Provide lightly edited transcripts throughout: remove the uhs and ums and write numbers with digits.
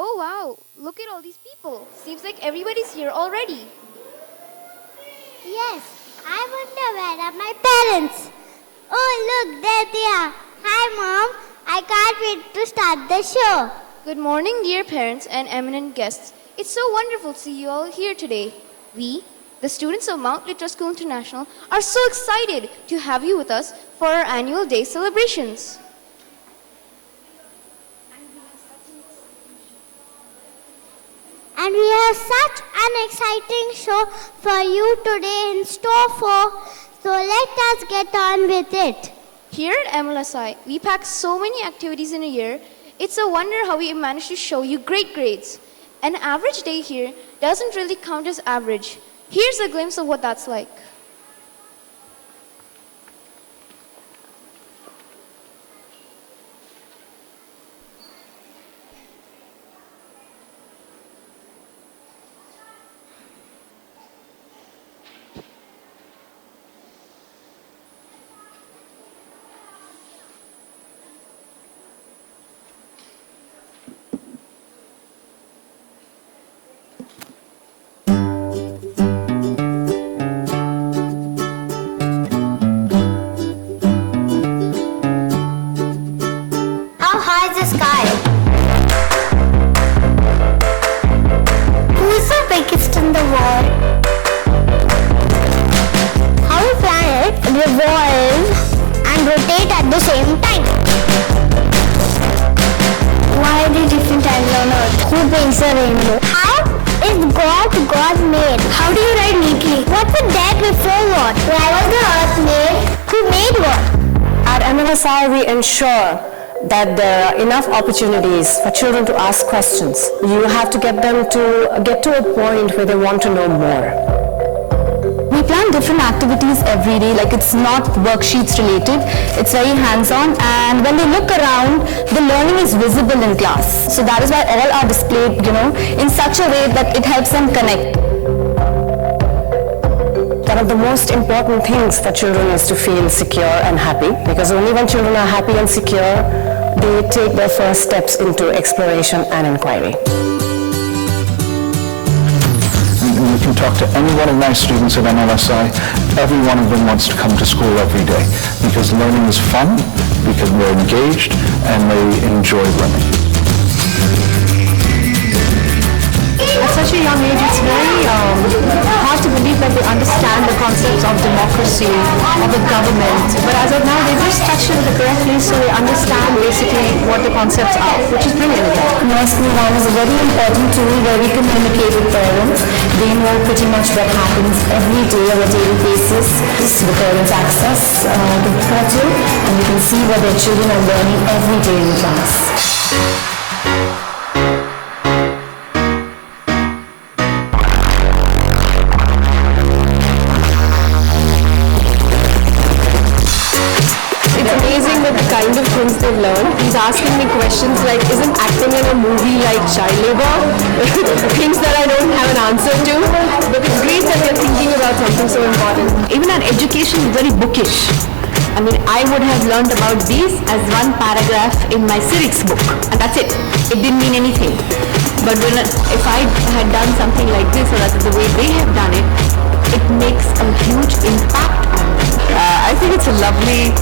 Oh wow, look at all these people. Seems like everybody's here already. Yes, I wonder where are my parents. Oh, look, there they are. Hi, Mom. I can't wait to start the show. Good morning, dear parents and eminent guests. It's so wonderful to see you all here today. We, the students of Mount Litra School International, are so excited to have you with us for our annual day celebrations. And we have such an exciting show for you today in store for. So let us get on with it. Here at MLSI, we pack so many activities in a year. It's a wonder how we manage to show you great grades. An average day here doesn't really count as average. Here's a glimpse of what that's like. How high is the sky? Who is the biggest in the world? How a planet revolve and rotate at the same time? Why are there different times on Earth? Who paints the rainbow? How is God made? How do you write neatly? What was there before what? Why was the Earth made? Who made what? At MLSI, we ensure that there are enough opportunities for children to ask questions. You have to get them to get to a point where they want to know more. We plan different activities every day, like it's not worksheets related, it's very hands-on, and when they look around, the learning is visible in class. So that is why all are displayed, in such a way that it helps them connect. One of the most important things for children is to feel secure and happy, because only when children are happy and secure, they take their first steps into exploration and inquiry. You can talk to any one of my students at MLSI. Every one of them wants to come to school every day because learning is fun, because they're engaged, and they enjoy learning. At such a young age, it's very hard to believe that they understand the concepts of democracy, of the government. But as of now, they just touch it correctly, so they understand basically what the concepts are, which is brilliant. MSLI 1 is a very important tool where we communicate with parents. They know pretty much what happens every day on a daily basis. The parents access the portal, and you can see what their children are learning every day in class. Kind of things they've learned. He's asking me questions like, isn't acting in a movie like child labor? Things that I don't have an answer to. But it's great that they're thinking about something so important. Even our education is very bookish. I mean, I would have learned about these as one paragraph in my civics book. And that's it. It didn't mean anything. But if I had done something like this, or that's the way they have done it, it makes a huge impact on them. I think it's a lovely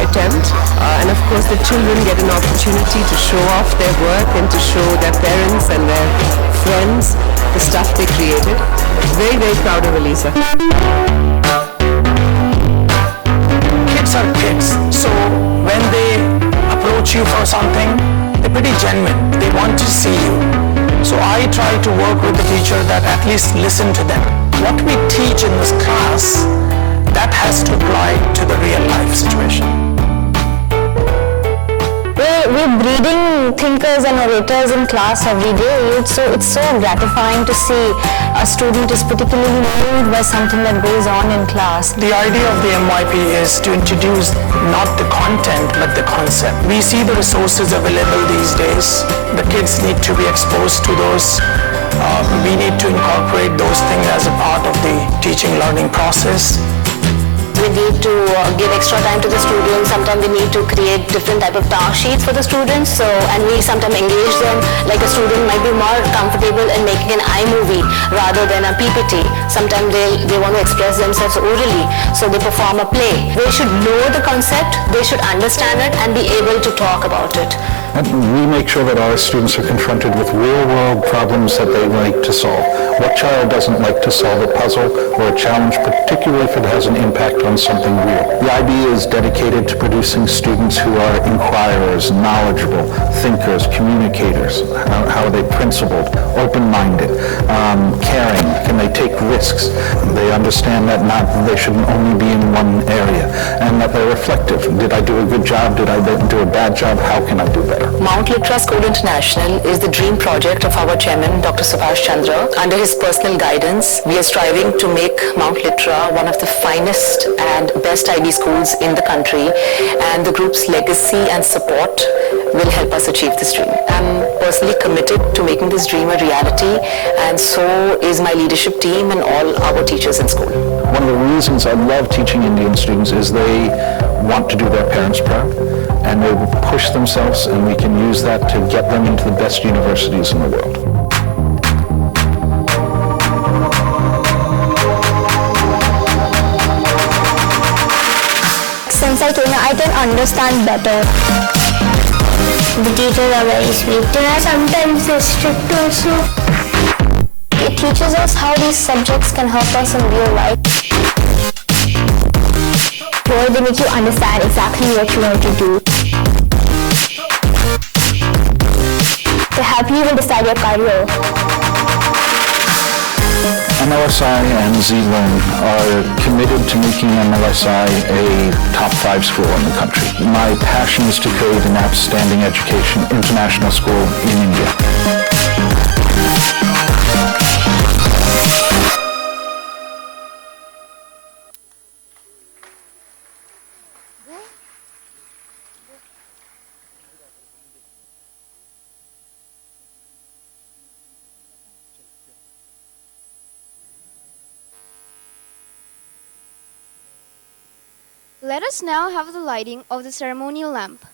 attempt, and of course the children get an opportunity to show off their work and to show their parents and their friends the stuff they created. Very, very proud of Elisa. Kids are kids, so when they approach you for something, they're pretty genuine. They want to see you. So I try to work with the teacher that at least listen to them. What we teach in this class, that has to apply to the real life situation. We're breeding thinkers and orators in class every day. It's so gratifying to see a student is particularly moved by something that goes on in class. The idea of the MYP is to introduce not the content but the concept. We see the resources available these days. The kids need to be exposed to those. We need to incorporate those things as a part of the teaching learning process. We need to give extra time to the students. Sometimes we need to create different type of task sheets for the students. And we sometimes engage them, like a student might be more comfortable in making an iMovie rather than a PPT. Sometimes they want to express themselves orally, so they perform a play. They should know the concept, they should understand it and be able to talk about it. And we make sure that our students are confronted with real-world problems that they like to solve. What child doesn't like to solve a puzzle or a challenge, particularly if it has an impact on something real? The IB is dedicated to producing students who are inquirers, knowledgeable, thinkers, communicators. How are they principled, open-minded, caring? Can they take risks? They understand that they shouldn't only be in one area, and that they're reflective. Did I do a good job? Did I do a bad job? How can I do better? Mount Litra School International is the dream project of our chairman, Dr. Subhash Chandra. Under his personal guidance, we are striving to make Mount Litra one of the finest and best IB schools in the country, and the group's legacy and support will help us achieve this dream. I'm personally committed to making this dream a reality, and so is my leadership team and all our teachers in school. One of the reasons I love teaching Indian students is they want to do their parents proud, and they will push themselves, and we can use that to get them into the best universities in the world. Since I came here, I can understand better. The teachers are very sweet. They are sometimes strict also. It teaches us how these subjects can help us in real life. Where they make you understand exactly what you want to do. They help you even decide your career. MLSI and Z-Learn are committed to making MLSI a top 5 school in the country. My passion is to create an outstanding education international school in India. Let us now have the lighting of the ceremonial lamp.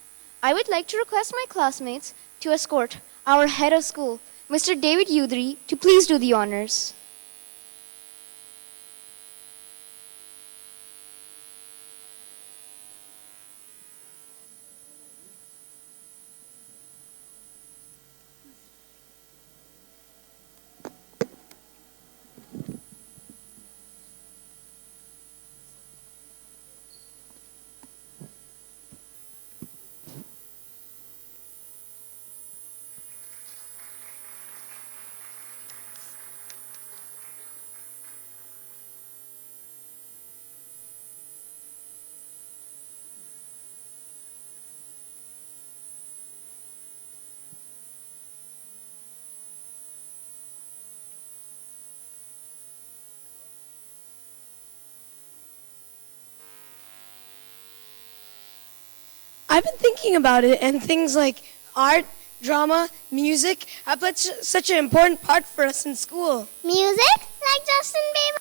I would like to request my classmates to escort our head of school, Mr. David Udry, to please do the honors. I've been thinking about it, and things like art, drama, music have played such an important part for us in school. Music? Like Justin Bieber?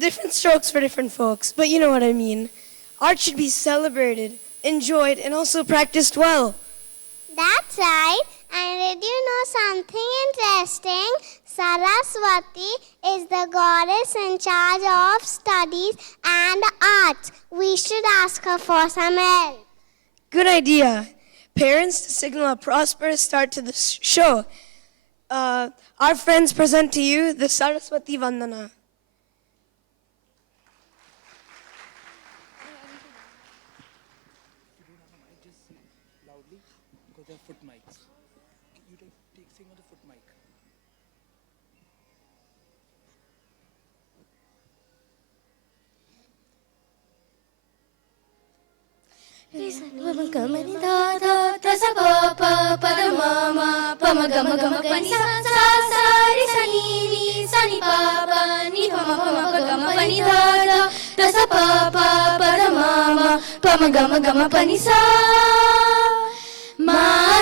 Different strokes for different folks, but you know what I mean. Art should be celebrated, enjoyed, and also practiced well. That's right. And did you know something interesting? Saraswati is the goddess in charge of studies and arts. We should ask her for some help. Good idea. Parents, to signal a prosperous start to the show, our friends present to you the Saraswati Vandana. Ma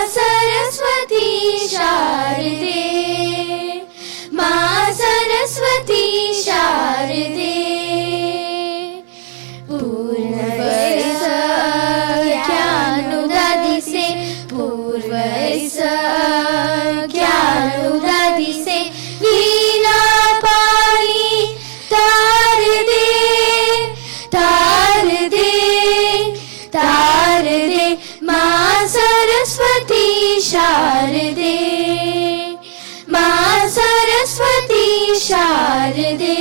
Saraswati Sharade, Ma Saraswati Sharade, Purvaisa Gyanudadi se, Purvaisa Gyanudadi se, Veena Pani tar de, tar de, tar de, Ma Saraswati Sharade, Ma Saraswati Sharade,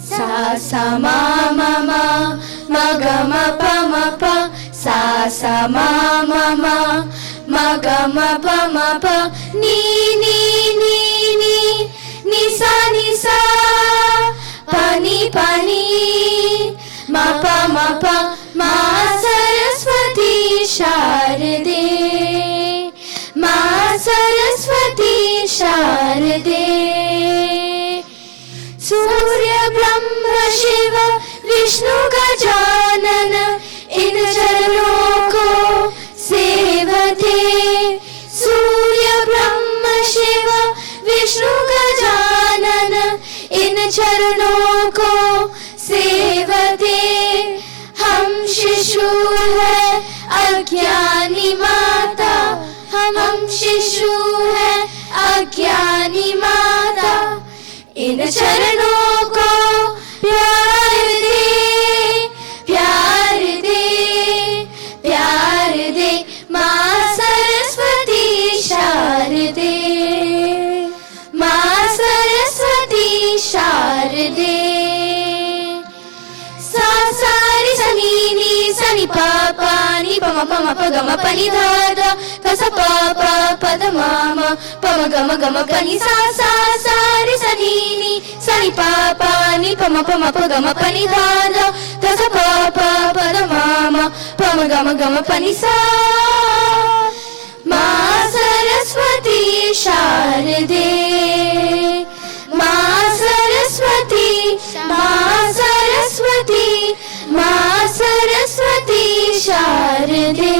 Sa sa ma ma ma, ma ga ma pa ma pa, sa sa ma ma ma, ma ga ma pa ma pa, ni ni ni ni, ni sa, pa ni, ma pa ma pa, Ma Saraswati Sharade, Ma Saraswati Sharade, Surya Brahma Shiva Vishnu Gajanana, in charanon ko sevate, Surya Brahma Shiva Vishnu Gajanana, in charanon ko sevate, हम शिशु है अज्ञानी माता, हम शिशु है अज्ञानी माता, इन चरणों को प्यार दे, प्यार दे, प्यार दे, माँ सरस्वती शारदे, माँ सरस्वती शारदे, ni pa pa ni pa ma pa ga ma pa ni dha dha, ta sa pa pa pa da ma ma, pa ma ga ma pa ni sa sa sa ri sa ni ni pa pa ni pa ma pa ga ma pa ni dha dha, ta sa pa pa pa da ma ma, pa ma ga ma pa ni sa. Ma Saraswati Sharade, Ma Saraswati, Ma Saraswati, Ma Saraswati Sharade.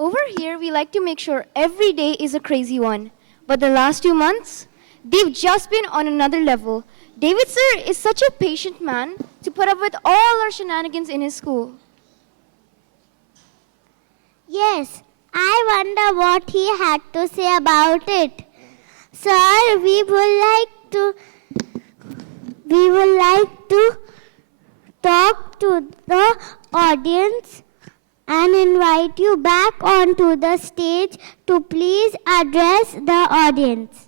Over here, we like to make sure every day is a crazy one. But the last 2 months, they've just been on another level. David sir is such a patient man to put up with all our shenanigans in his school. Yes, I wonder what he had to say about it. Sir, we would like to talk to the audience and invite you back onto the stage to please address the audience.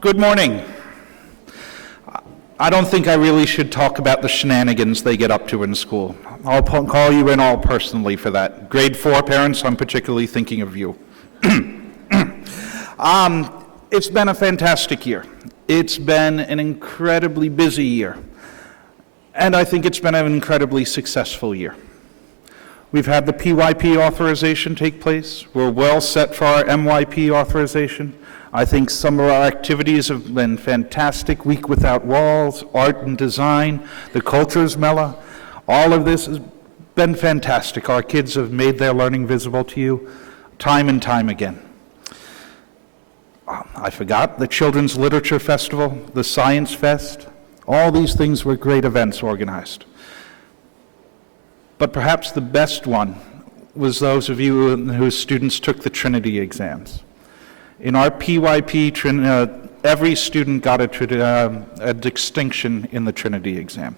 Good morning. I don't think I really should talk about the shenanigans they get up to in school. I'll call you in all personally for that. Grade 4 parents, I'm particularly thinking of you. It's been a fantastic year. It's been an incredibly busy year. And I think it's been an incredibly successful year. We've had the PYP authorization take place. We're well set for our MYP authorization. I think some of our activities have been fantastic. Week Without Walls, art and design, the Cultures Mela. All of this has been fantastic. Our kids have made their learning visible to you time and time again. I forgot the Children's Literature Festival, the Science Fest. All these things were great events organized. But perhaps the best one was those of you whose students took the Trinity exams. In our PYP, every student got a distinction in the Trinity exam.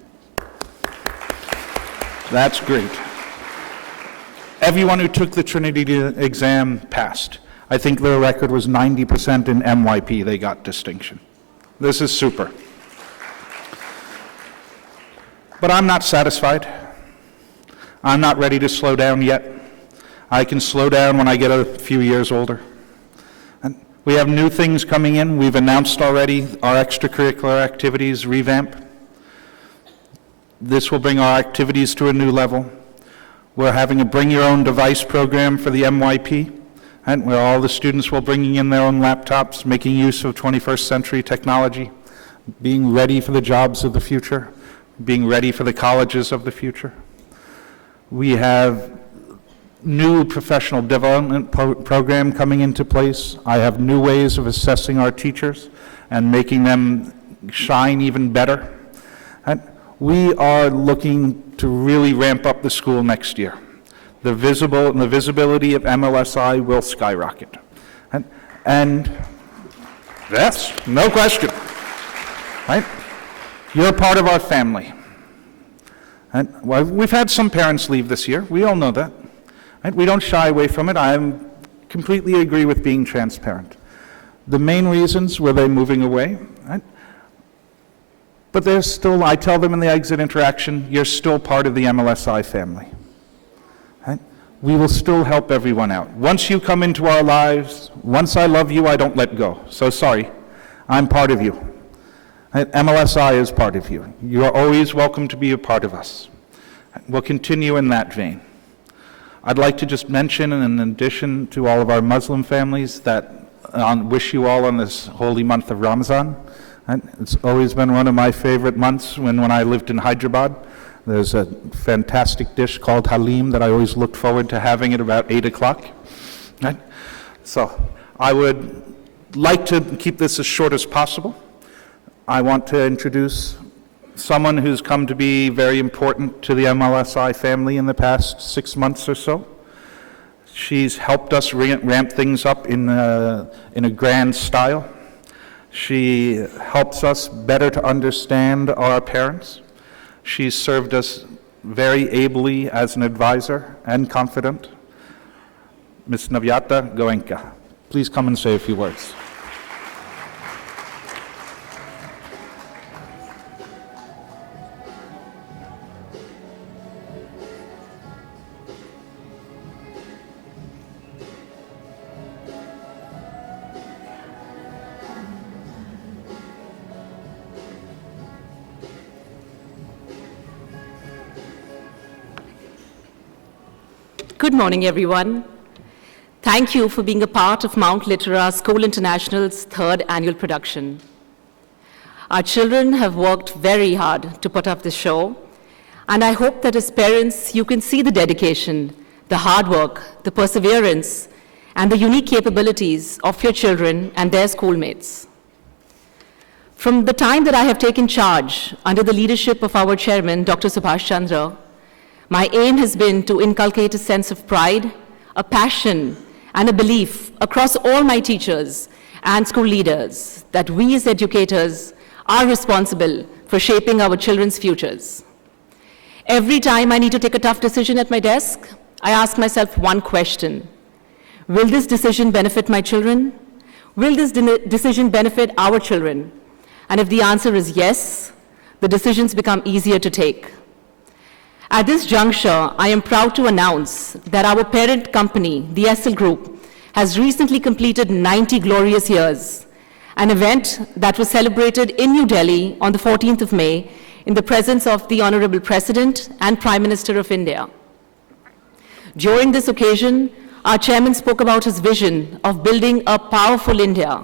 That's great. Everyone who took the Trinity exam passed. I think their record was 90% in MYP, they got distinction. This is super. But I'm not satisfied. I'm not ready to slow down yet. I can slow down when I get a few years older. And we have new things coming in. We've announced already our extracurricular activities revamp. This will bring our activities to a new level. We're having a bring your own device program for the MYP, and where all the students will bring in their own laptops, making use of 21st century technology, being ready for the jobs of the future, being ready for the colleges of the future. We have new professional development program coming into place. I have new ways of assessing our teachers and making them shine even better. And we are looking to really ramp up the school next year. The visibility of MLSI will skyrocket. And yes, no question, right? You're a part of our family. And well, we've had some parents leave this year. We all know that. Right? We don't shy away from it. I completely agree with being transparent. The main reasons were they moving away. Right? But there's still, I tell them in the exit interaction, you're still part of the MLSI family. Right? We will still help everyone out. Once you come into our lives, once I love you, I don't let go. So sorry, I'm part of you. MLSI is part of you. You are always welcome to be a part of us. We'll continue in that vein. I'd like to just mention, in addition to all of our Muslim families, that wish you all on this holy month of Ramadan. It's always been one of my favorite months when I lived in Hyderabad. There's a fantastic dish called halim that I always looked forward to having at about 8 o'clock. Right? So I would like to keep this as short as possible. I want to introduce someone who's come to be very important to the MLSI family in the past 6 months or so. She's helped us ramp things up in a grand style. She helps us better to understand our parents. She's served us very ably as an advisor and confidant. Ms. Navyata Goenka, please come and say a few words. Good morning, everyone. Thank you for being a part of Mount Litera School International's 3rd annual production. Our children have worked very hard to put up this show, and I hope that as parents, you can see the dedication, the hard work, the perseverance, and the unique capabilities of your children and their schoolmates. From the time that I have taken charge under the leadership of our chairman, Dr. Subhash Chandra, my aim has been to inculcate a sense of pride, a passion, and a belief across all my teachers and school leaders that we as educators are responsible for shaping our children's futures. Every time I need to take a tough decision at my desk, I ask myself one question: will this decision benefit my children? Will this decision benefit our children? And if the answer is yes, the decisions become easier to take. At this juncture, I am proud to announce that our parent company, the SL Group, has recently completed 90 glorious years, an event that was celebrated in New Delhi on the 14th of May in the presence of the Honorable President and Prime Minister of India. During this occasion, our chairman spoke about his vision of building a powerful India,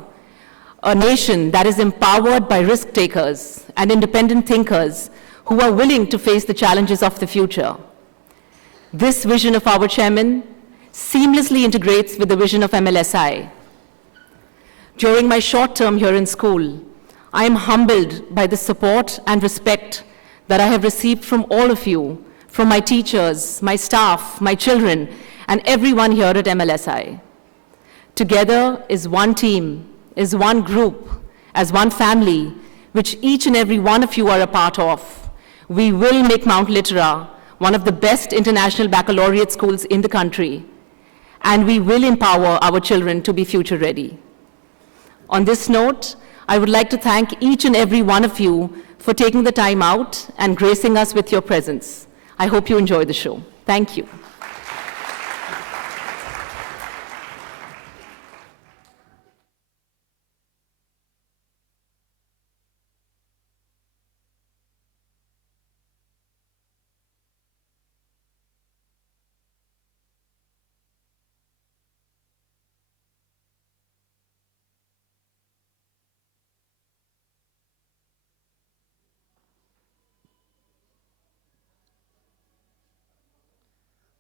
a nation that is empowered by risk takers and independent thinkers who are willing to face the challenges of the future. This vision of our chairman seamlessly integrates with the vision of MLSI. during my short term here in school, I am humbled by the support and respect that I have received from all of you, from my teachers, my staff, my children, and everyone here at MLSI. Together is one team, is one group, as one family, which each and every one of you are a part of. We will make Mount Litera one of the best international baccalaureate schools in the country, and we will empower our children to be future ready. On this note, I would like to thank each and every one of you for taking the time out and gracing us with your presence. I hope you enjoy the show. Thank you.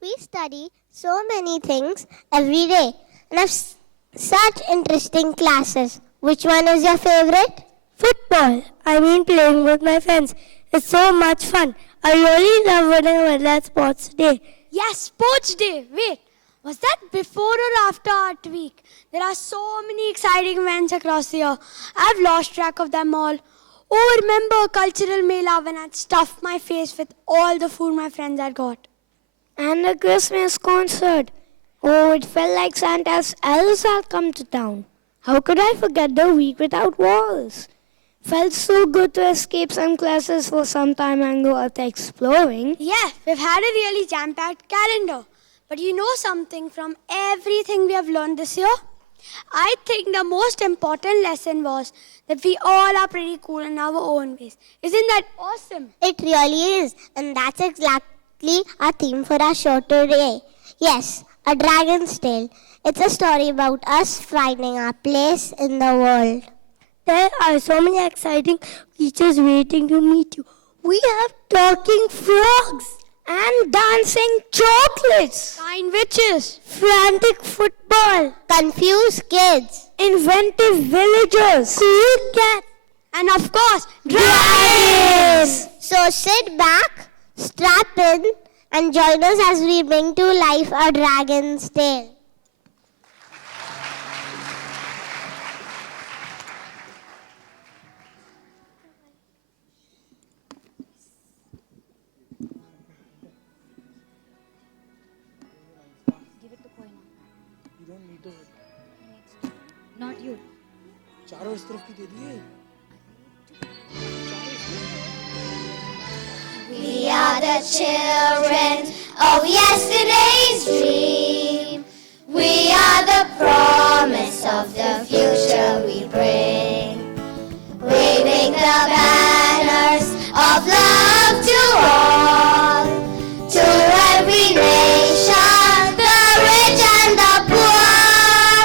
We study so many things every day and have such interesting classes. Which one is your favorite? Football. I mean playing with my friends. It's so much fun. I really love when I sports day. Yes, sports day. Wait, was that before or after Art Week? There are so many exciting events across the year. I've lost track of them all. Oh, remember Cultural Mela when I'd stuffed my face with all the food my friends had got. And the Christmas concert. Oh, it felt like Santa's elves had come to town. How could I forget the week without walls? Felt so good to escape some classes for some time and go out exploring. Yeah, we've had a really jam-packed calendar. But you know something from everything we have learned this year? I think the most important lesson was that we all are pretty cool in our own ways. Isn't that awesome? It really is, and that's exactly our theme for our show today. Yes, A Dragon's Tale. It's a story about us finding our place in the world. There are so many exciting creatures waiting to meet you. We have talking frogs and dancing chocolates, Kind witches, frantic football, Confused kids. inventive villagers, cool cats, and of course, dragons. So sit back, strap in, and join us as we bring to life A Dragon's Tale. Not you. चारों इस तरफ की दे दिए We are the children of yesterday's dream. We are the promise of the future we bring. Waving the banners of love to all, to every nation, the rich and the poor.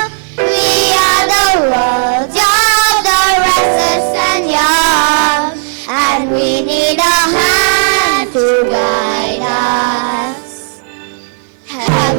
We are the world of the restless and young, and we need a hand to guide us. Help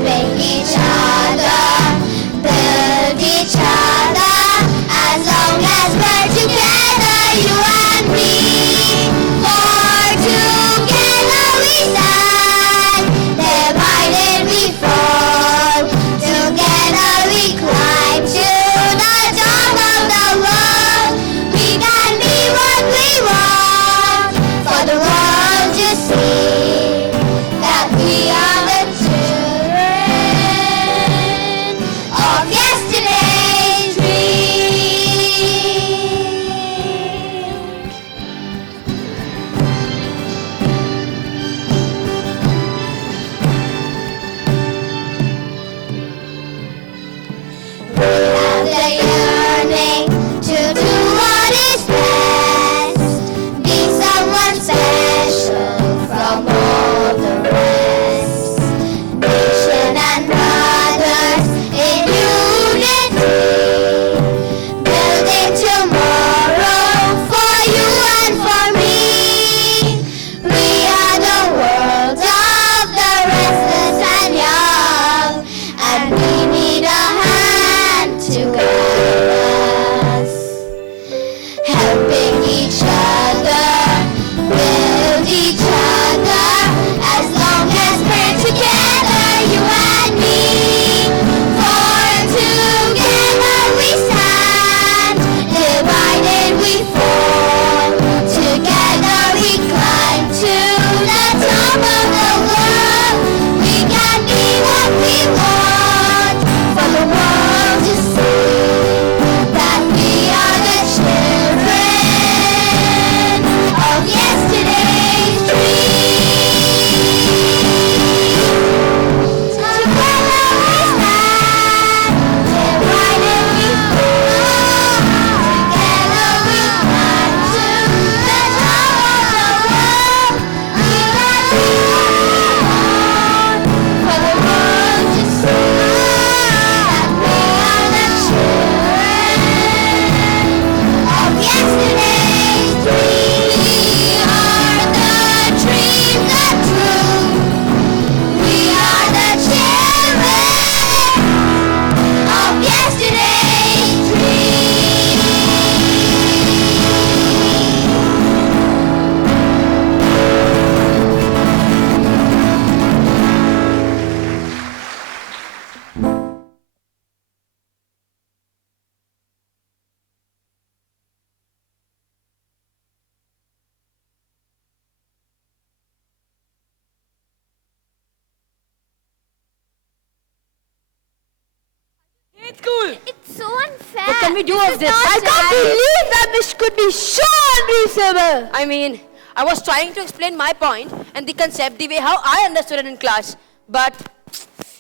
in school. It's so unfair. What can we do of this? I can't believe that this could be so unreasonable. I mean, I was trying to explain my point and the concept the way how I understood it in class. But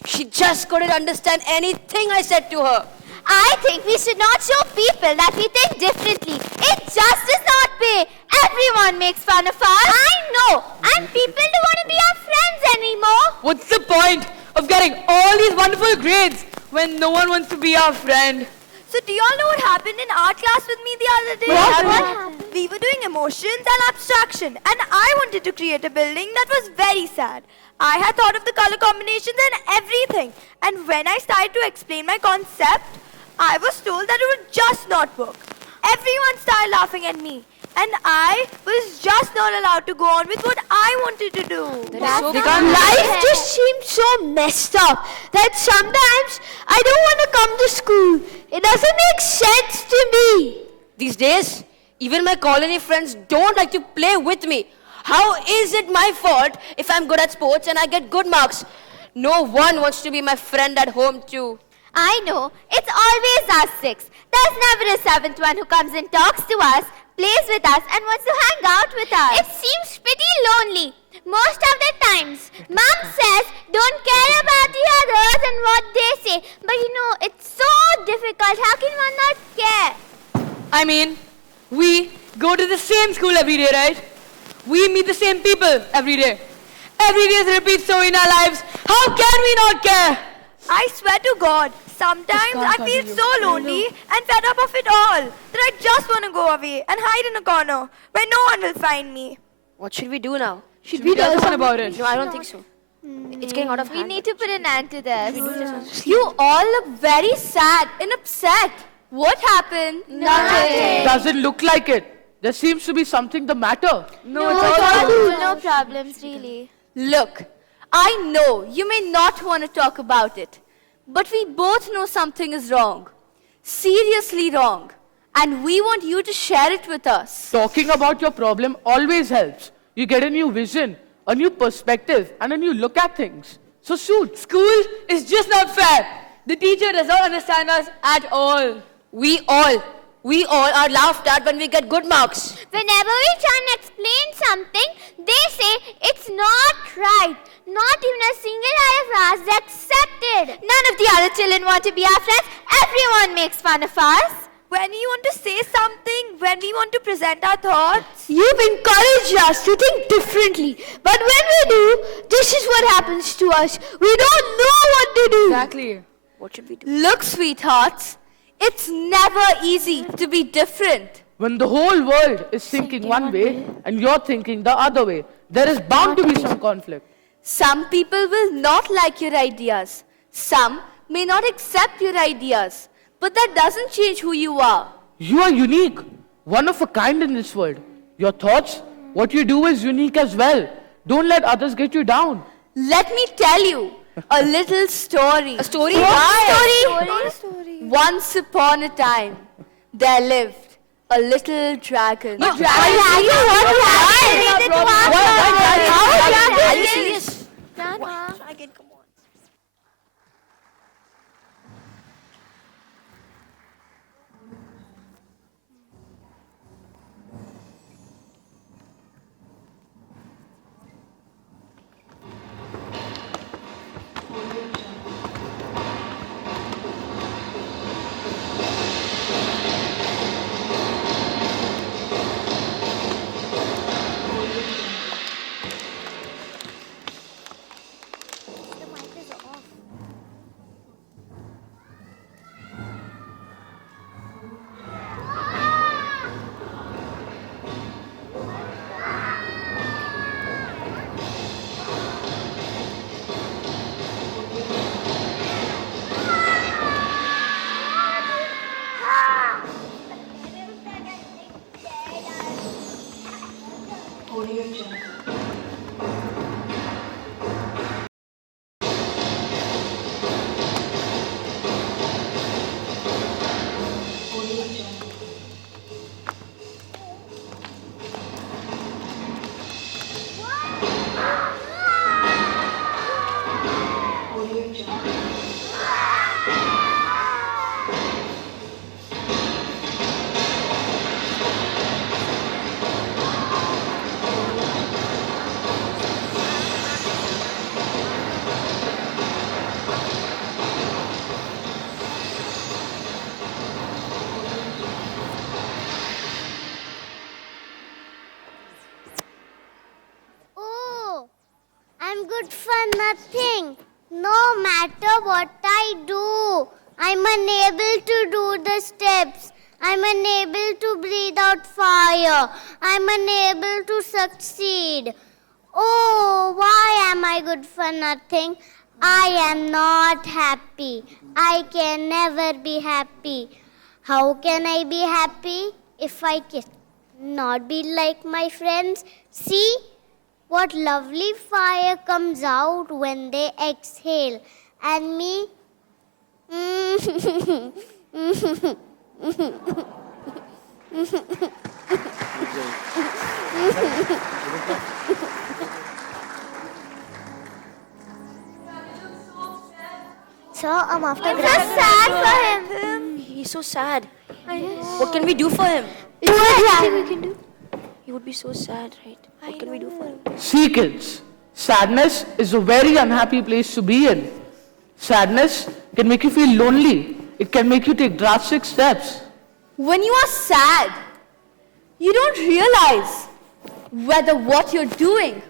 she just couldn't understand anything I said to her. I think we should not show people that we think differently. It just does not pay. Everyone makes fun of us. I know. And people don't want to be our friends anymore. What's the point of getting all these wonderful grades when no one wants to be our friend? So do you all know what happened in art class with me the other day? What happened? We were doing emotions and abstraction, and I wanted to create a building that was very sad. I had thought of the color combinations and everything. And when I started to explain my concept, I was told that it would just not work. Everyone started laughing at me. And I was just not allowed to go on with what I wanted to do. Life just seems so messed up that sometimes I don't want to come to school. It doesn't make sense to me. These days, even my colony friends don't like to play with me. How is it my fault if I'm good at sports and I get good marks? No one wants to be my friend at home too. I know. It's always us six. There's never a seventh one who comes and talks to us, plays with us, and wants to hang out with us. It seems pretty lonely. Most of the times, Mom says don't care about the others and what they say. But you know, it's so difficult. How can one not care? I mean, we go to the same school every day, right? We meet the same people every day. Every day is a repeat story in our lives. How can we not care? I swear to God, sometimes I feel so lonely and fed up of it all that I just want to go away and hide in a corner where no one will find me. What should we do now? Should we do something about it? No, I don't think so. It's getting out of hand. We need to put an end to this. You all look very sad and upset. What happened? Nothing. Doesn't look like it. There seems to be something the matter. No problems, really. Look, I know you may not want to talk about it, but we both know something is wrong. Seriously wrong. And we want you to share it with us. Talking about your problem always helps. You get a new vision, a new perspective, and a new look at things. So shoot. School is just not fair. The teacher does not understand us at all. We all are laughed at when we get good marks. Whenever we try and explain something, they say it's not right. Not even a single eye of ours is accepted. None of the other children want to be our friends. Everyone makes fun of us. When we want to say something, when we want to present our thoughts, You've encouraged us to think differently. But when we do, this is what happens to us. We don't know what to do. Exactly. What should we do? look, sweethearts, it's never easy to be different. When the whole world is thinking one way and you're thinking the other way, there is bound to be some conflict. Some people will not like your ideas. Some may not accept your ideas. But that doesn't change who you are. You are unique, one of a kind in this world. Your thoughts, what you do is unique as well. Don't let others get you down. Let me tell you a little story. A story? What story? Once upon a time, there lived a little dragon. No, dragon? are you Are you serious? Grandma. for nothing. No matter what I do, I'm unable to do the steps. I'm unable to breathe out fire. I'm unable to succeed. Oh, why am I good for nothing? I am not happy. I can never be happy. How can I be happy if I cannot be like my friends? See what lovely fire comes out when they exhale. And me? Sir, I'm after I'm so sad for him. He's so sad. What can we do for him? Is there anything we can do? He would be so sad, right? What can we do for him? See, kids, sadness is a very unhappy place to be in. Sadness can make you feel lonely. It can make you take drastic steps. When you are sad, you don't realize whether what you're doing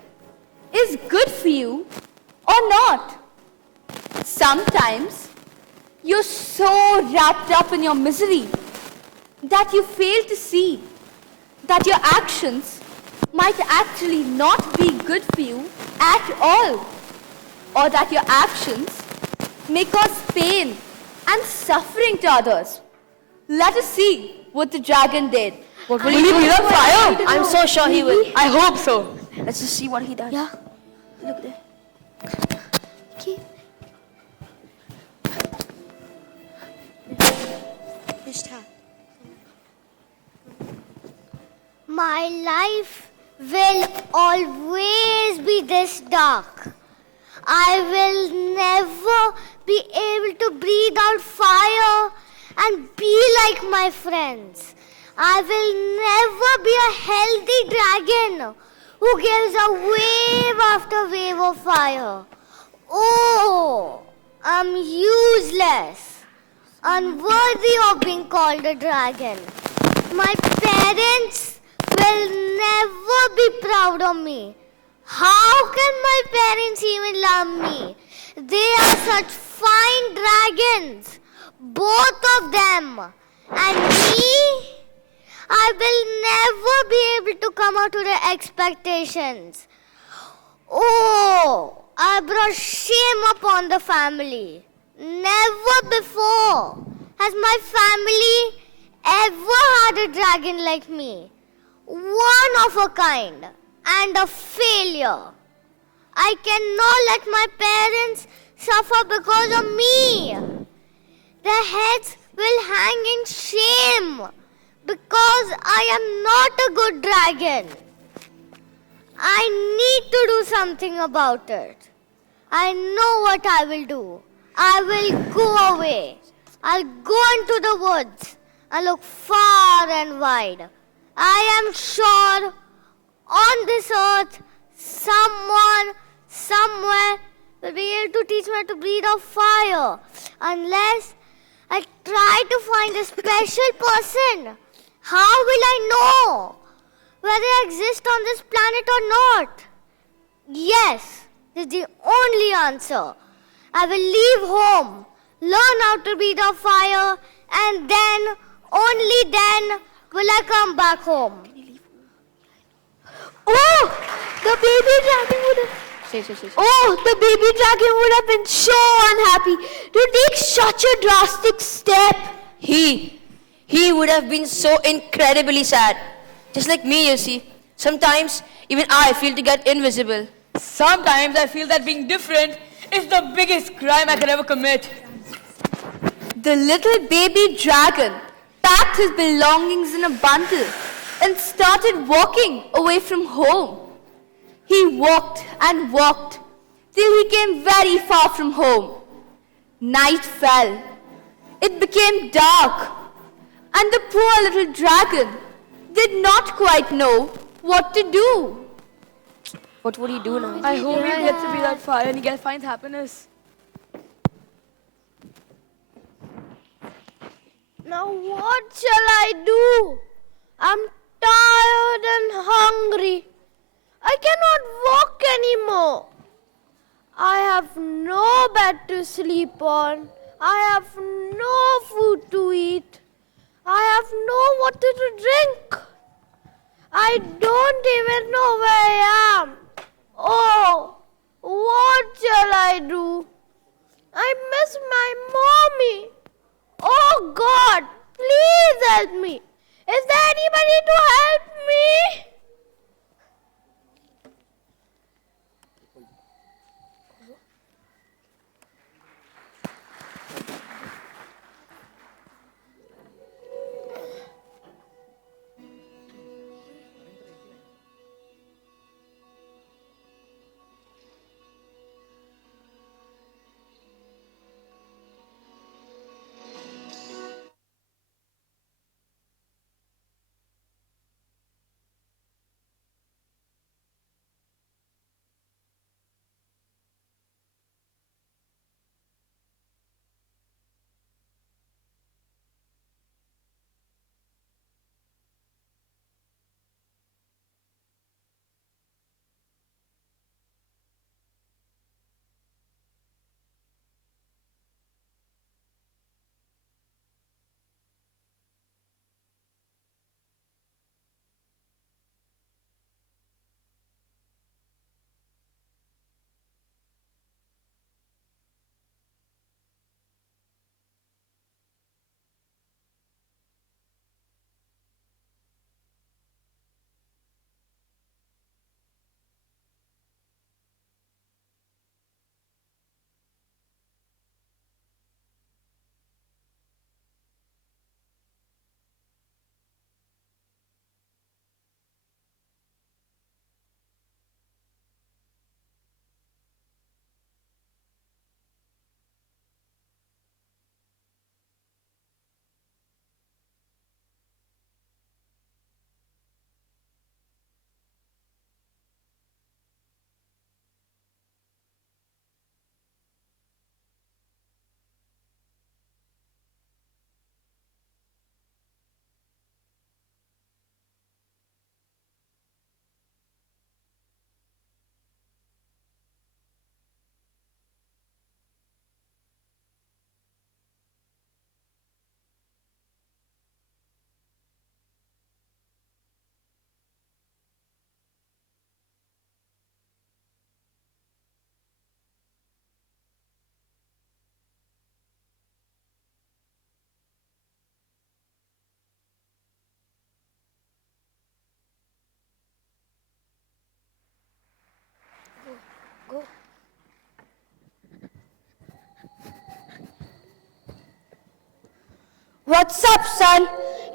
is good for you or not. Sometimes you're so wrapped up in your misery that you fail to see that your actions might actually not be good for you at all, or that your actions may cause pain and suffering to others. Let us see what the dragon did. What will he do? Breathe out fire? I'm so sure he will. I hope so. Let's just see what he does. Yeah. Look there. My life will always be this dark. I will never be able to breathe out fire and be like my friends. I will never be a healthy dragon who gives a wave after wave of fire. Oh, I'm useless, unworthy of being called a dragon. My parents will never be proud of me. How can my parents even love me? They are such fine dragons, both of them. And me, I will never be able to come out to their expectations. Oh, I brought shame upon the family. Never before has my family ever had a dragon like me. One of a kind and a failure. I cannot let my parents suffer because of me. Their heads will hang in shame because I am not a good dragon. I need to do something about it. I know what I will do. I will go away. I'll go into the woods and look far and wide. I am sure on this earth, someone, somewhere will be able to teach me how to breathe out fire. Unless I try to find a special person. How will I know whether I exist on this planet or not? Yes, this is the only answer. I will leave home, learn how to breathe out fire, and then, only then, will I come back home. Oh, the baby dragon would have... Oh, the baby dragon would have been so unhappy to take such a drastic step. He would have been so incredibly sad. Just like me, you see. Sometimes, even I feel to get invisible. Sometimes I feel that being different is the biggest crime I could ever commit. The little baby dragon packed his belongings in a bundle and started walking away from home. He walked and walked till he came very far from home. Night fell. It became dark, and the poor little dragon did not quite know what to do. What would he do now? I hope he gets to be that fire and he finds happiness. Now what shall I do? I'm tired and hungry. I cannot walk anymore. have no bed to sleep on. I have no food to eat. I have no water to drink. I don't even know where I am. Oh, what shall I do? I miss my mommy. Oh God, please help me. Is there anybody to help me? Go. What's up, son?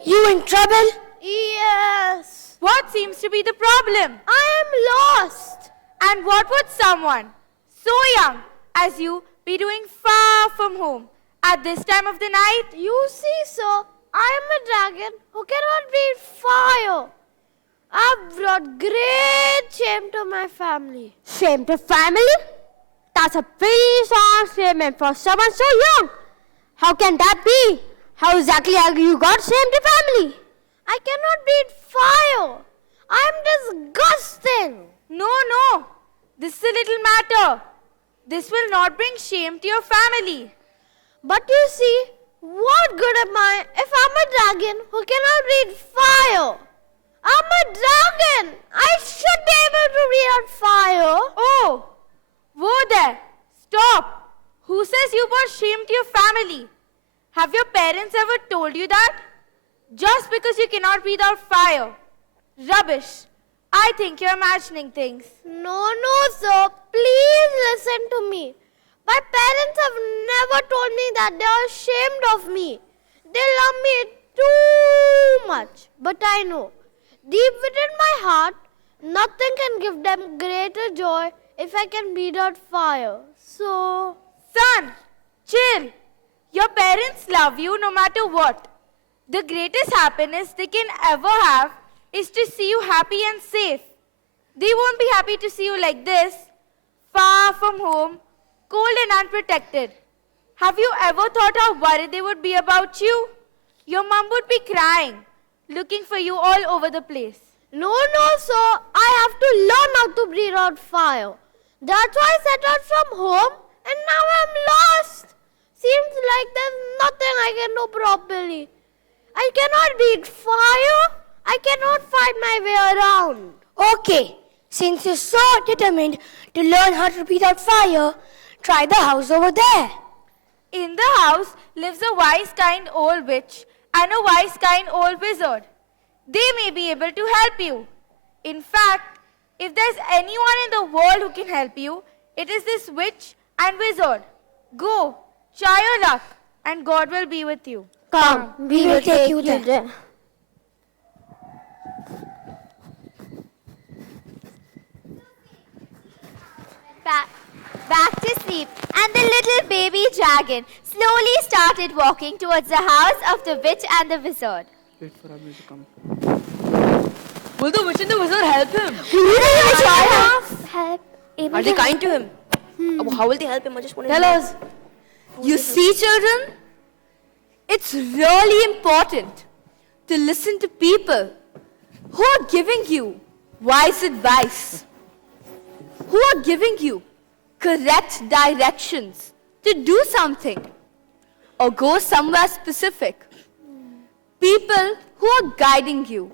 You in trouble? Yes. What seems to be the problem? I am lost. And what would someone so young as you be doing far from home at this time of the night? You see, sir, I am a dragon who cannot breathe fire. I've brought great shame to my family. Shame to family? That's a pretty strong statement for someone so young. How can that be? How exactly have you got shame to family? I cannot breathe fire. I am disgusting. No. This is a little matter. This will not bring shame to your family. But you see, what good am I if I'm a dragon who cannot breathe fire? I'm a dragon. I should be able to breathe out fire. Oh, whoa there. Stop. Who says you brought shame to your family? Have your parents ever told you that? Just because you cannot breathe out fire. Rubbish. I think you're imagining things. No, sir. Please listen to me. My parents have never told me that they are ashamed of me. They love me too much. But I know, deep within my heart, nothing can give them greater joy if I can breathe out fire. So, son, chill. Your parents love you no matter what. The greatest happiness they can ever have is to see you happy and safe. They won't be happy to see you like this, far from home, cold and unprotected. Have you ever thought how worried they would be about you? Your mom would be crying, looking for you all over the place. No, sir. I have to learn how to breathe out fire. That's why I set out from home and now I'm lost. Seems like there's nothing I can do properly. I cannot beat fire. I cannot find my way around. Okay, since you're so determined to learn how to beat out fire, try the house over there. In the house lives a wise kind old witch and a wise kind old wizard. They may be able to help you. In fact, if there's anyone in the world who can help you, it is this witch and wizard. Go, try your luck, and God will be with you. Come, we will take you there. Back to sleep, and the little baby dragon slowly started walking towards the house of the witch and the wizard. Wait for our music to come. Will the witch and the wizard help him? Help. Are they kind to him? How will they help him? I just want to Tell know. us. You see, children, it's really important to listen to people who are giving you wise advice, who are giving you correct directions to do something or go somewhere specific. People who are guiding you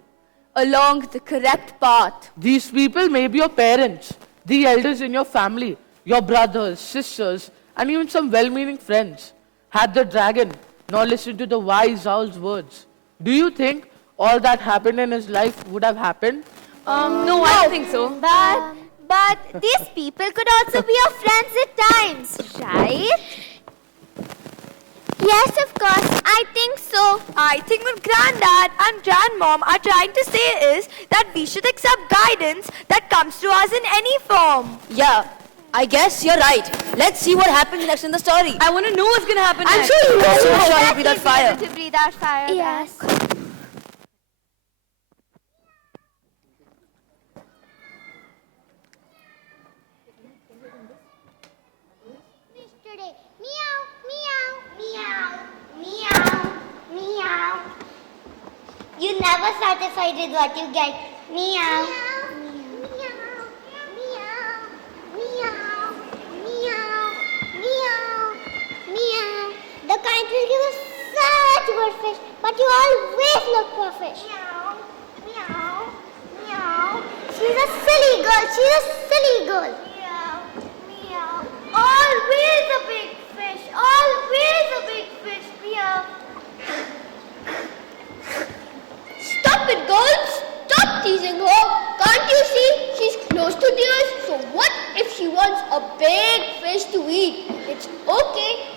along the correct path. These people may be your parents, the elders in your family, your brothers, sisters, and even some well-meaning friends. Had the dragon not listened to the wise owl's words, do you think all that happened in his life would have happened? No, I don't think so. But these people could also be your friends at times, right? Yes, of course. I think so. I think what Granddad and Grandmom are trying to say is that we should accept guidance that comes to us in any form. Yeah, I guess you're right. Let's see what happens next in the story. I want to know what's going to happen I'm next. sure you Let's will. see how That we that you'll be fire. able to breathe out fire. Yes. Today, meow, meow, meow, meow, meow. You never satisfied with what you get. Meow. The kind will give us such good fish, but you always look for fish. Meow, meow, meow. She's a silly girl. She's a silly girl. Meow, meow. Always a big fish. Always a big fish. Meow. Stop it, girls! Stop teasing her! Can't you see? She's close to tears. So what if she wants a big fish to eat? It's okay.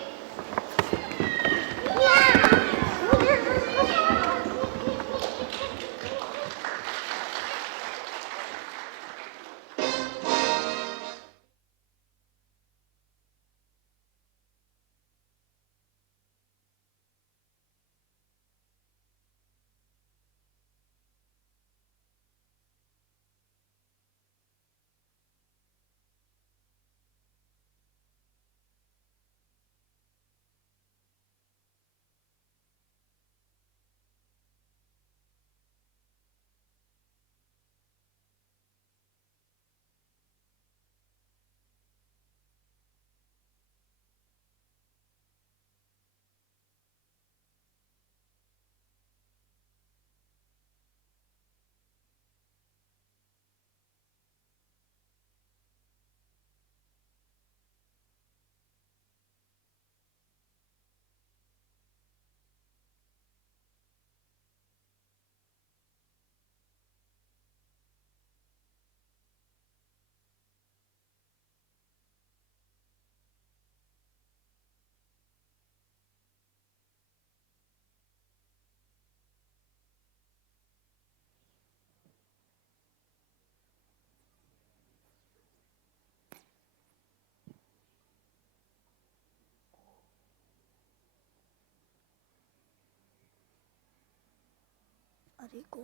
अरे को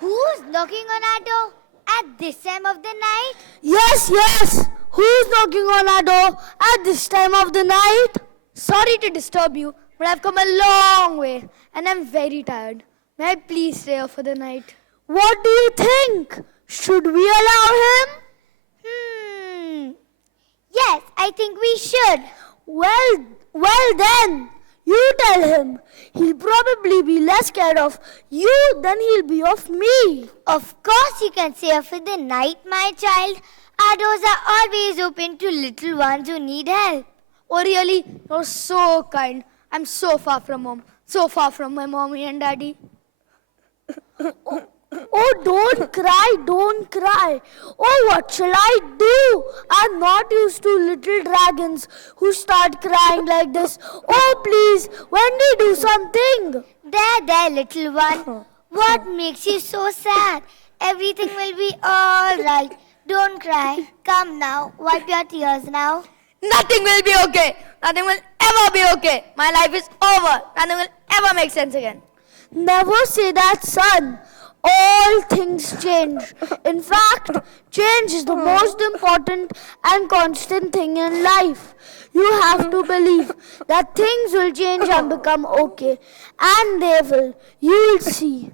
Who's knocking on our door at this time of the night? Yes, yes. Who's knocking on our door at this time of the night? Sorry to disturb you, but I've come a long way and I'm very tired. May I please stay here for the night? What do you think? Should we allow him? Yes, I think we should. Well then, you tell him. He'll probably be less scared of you than he'll be of me. Of course you can stay here for the night, my child. Our doors are always open to little ones who need help. Oh really? You're so kind. I'm so far from home. So far from my mommy and daddy. Oh, don't cry, don't cry. Oh, what shall I do? I'm not used to little dragons who start crying like this. Oh, please, Wendy, do something. There, little one. What makes you so sad? Everything will be all right. Don't cry. Come now, wipe your tears now. Nothing will be okay. Nothing will ever be okay. My life is over. Nothing will ever make sense again. Never say that, son. All things change. In fact, change is the most important and constant thing in life. You have to believe that things will change and become okay. And they will. You will see.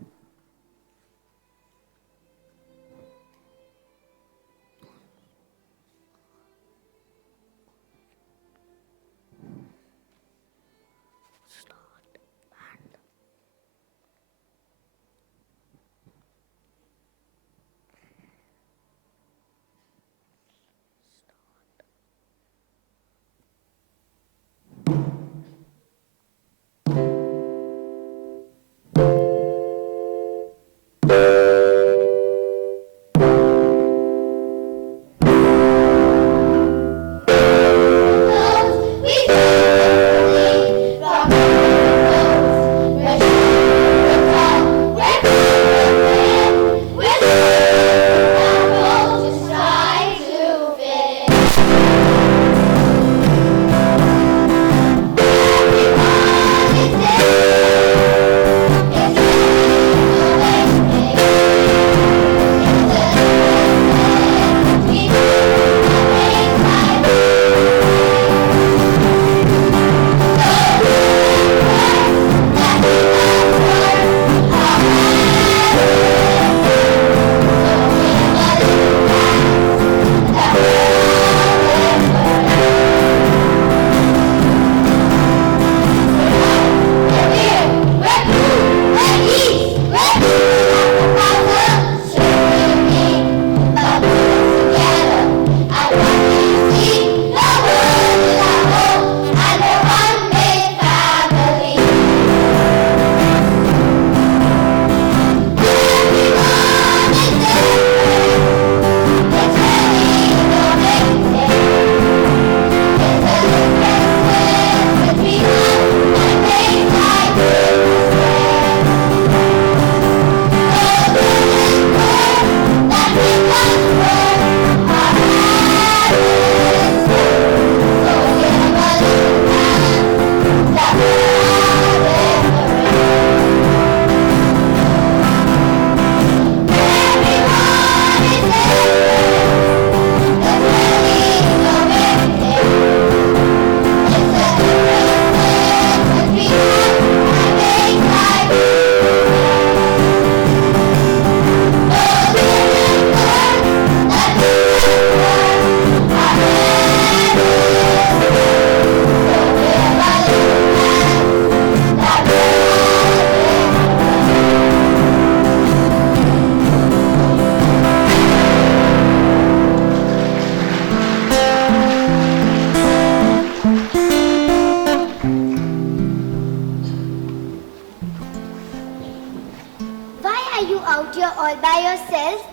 out here all by yourself?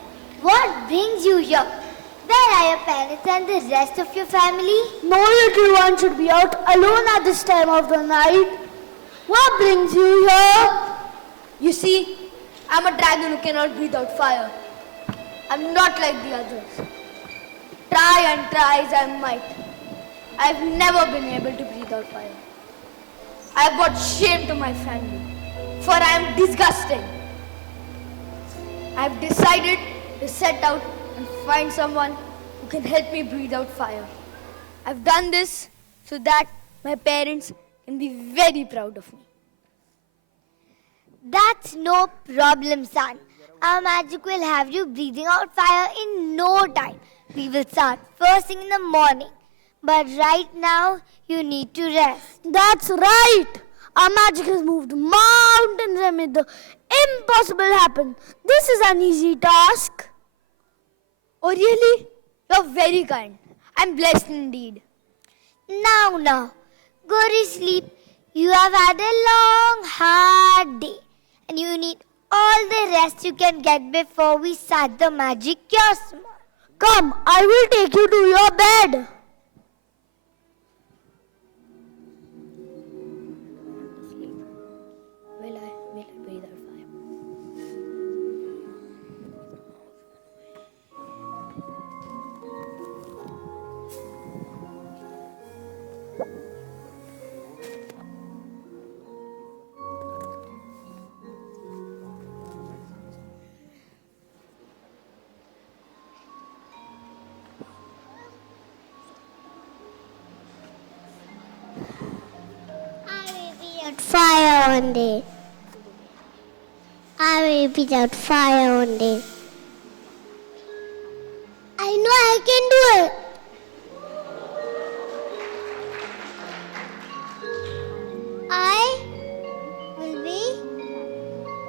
What brings you here? Where are your parents and the rest of your family? No little one should be out alone at this time of the night. What brings you here? You see, I'm a dragon who cannot breathe out fire. I'm not like the others. Try and try as I might, I've never been able to breathe out fire. I've brought shame to my family, for I am disgusting. I've decided to set out and find someone who can help me breathe out fire. I've done this so that my parents can be very proud of me. That's no problem, son. Our magic will have you breathing out fire in no time. We will start first thing in the morning. But right now, you need to rest. That's right. Our magic has moved mountains and made the impossible happen. This is an easy task. Oh, really? You're very kind. I'm blessed indeed. Now, go to sleep. You have had a long, hard day. And you need all the rest you can get before we start the magic cures tomorrow. Come, I will take you to your bed. Will I breathe out fire? I will be at fire one day. I will be at fire one day. I know I can do it. I will be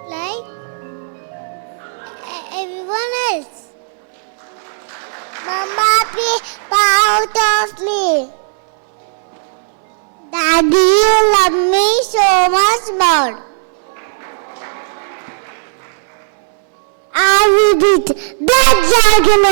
like everyone else. Mama, please out of me. Daddy, you love me so much more. I will beat that dragon.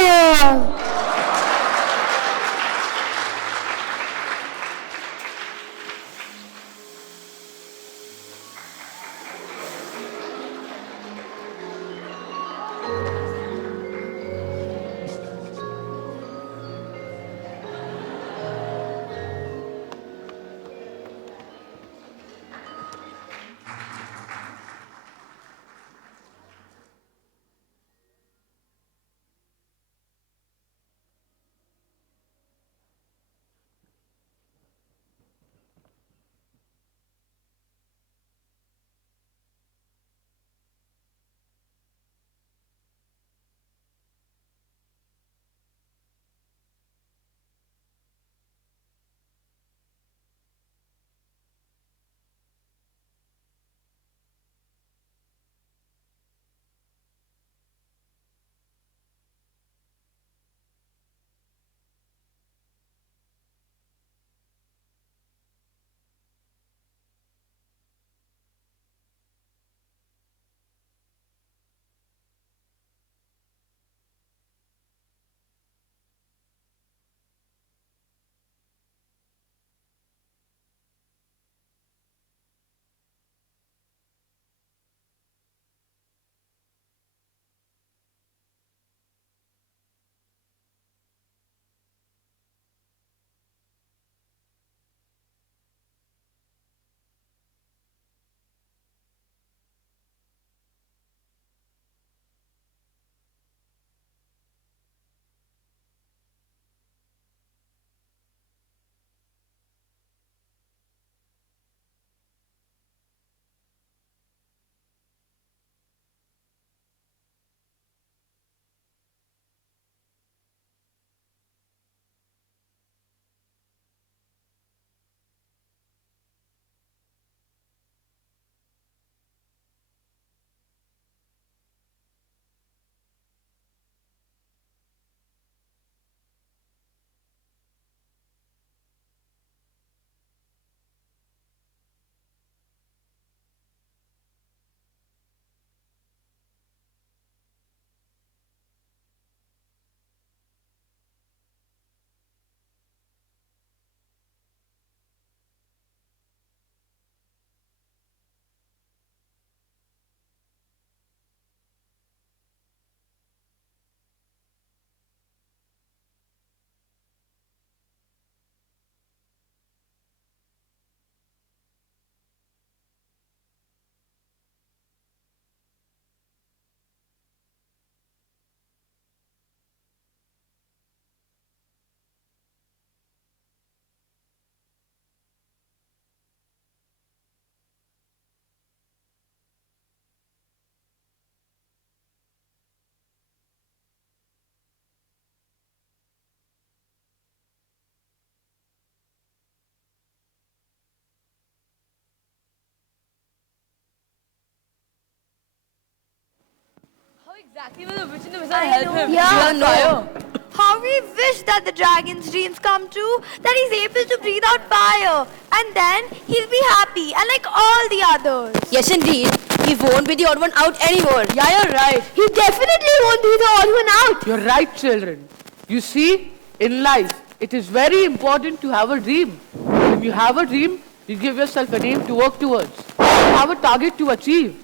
Exactly where the witch in the wizard help him. Yeah, no. How we wish that the dragon's dreams come true, that he's able to breathe out fire. And then he'll be happy, unlike all the others. Yes, indeed. He won't be the odd one out anymore. Yeah, you're right. He definitely won't be the odd one out. You're right, children. You see, in life, it is very important to have a dream. When you have a dream, you give yourself an aim to work towards. You have a target to achieve.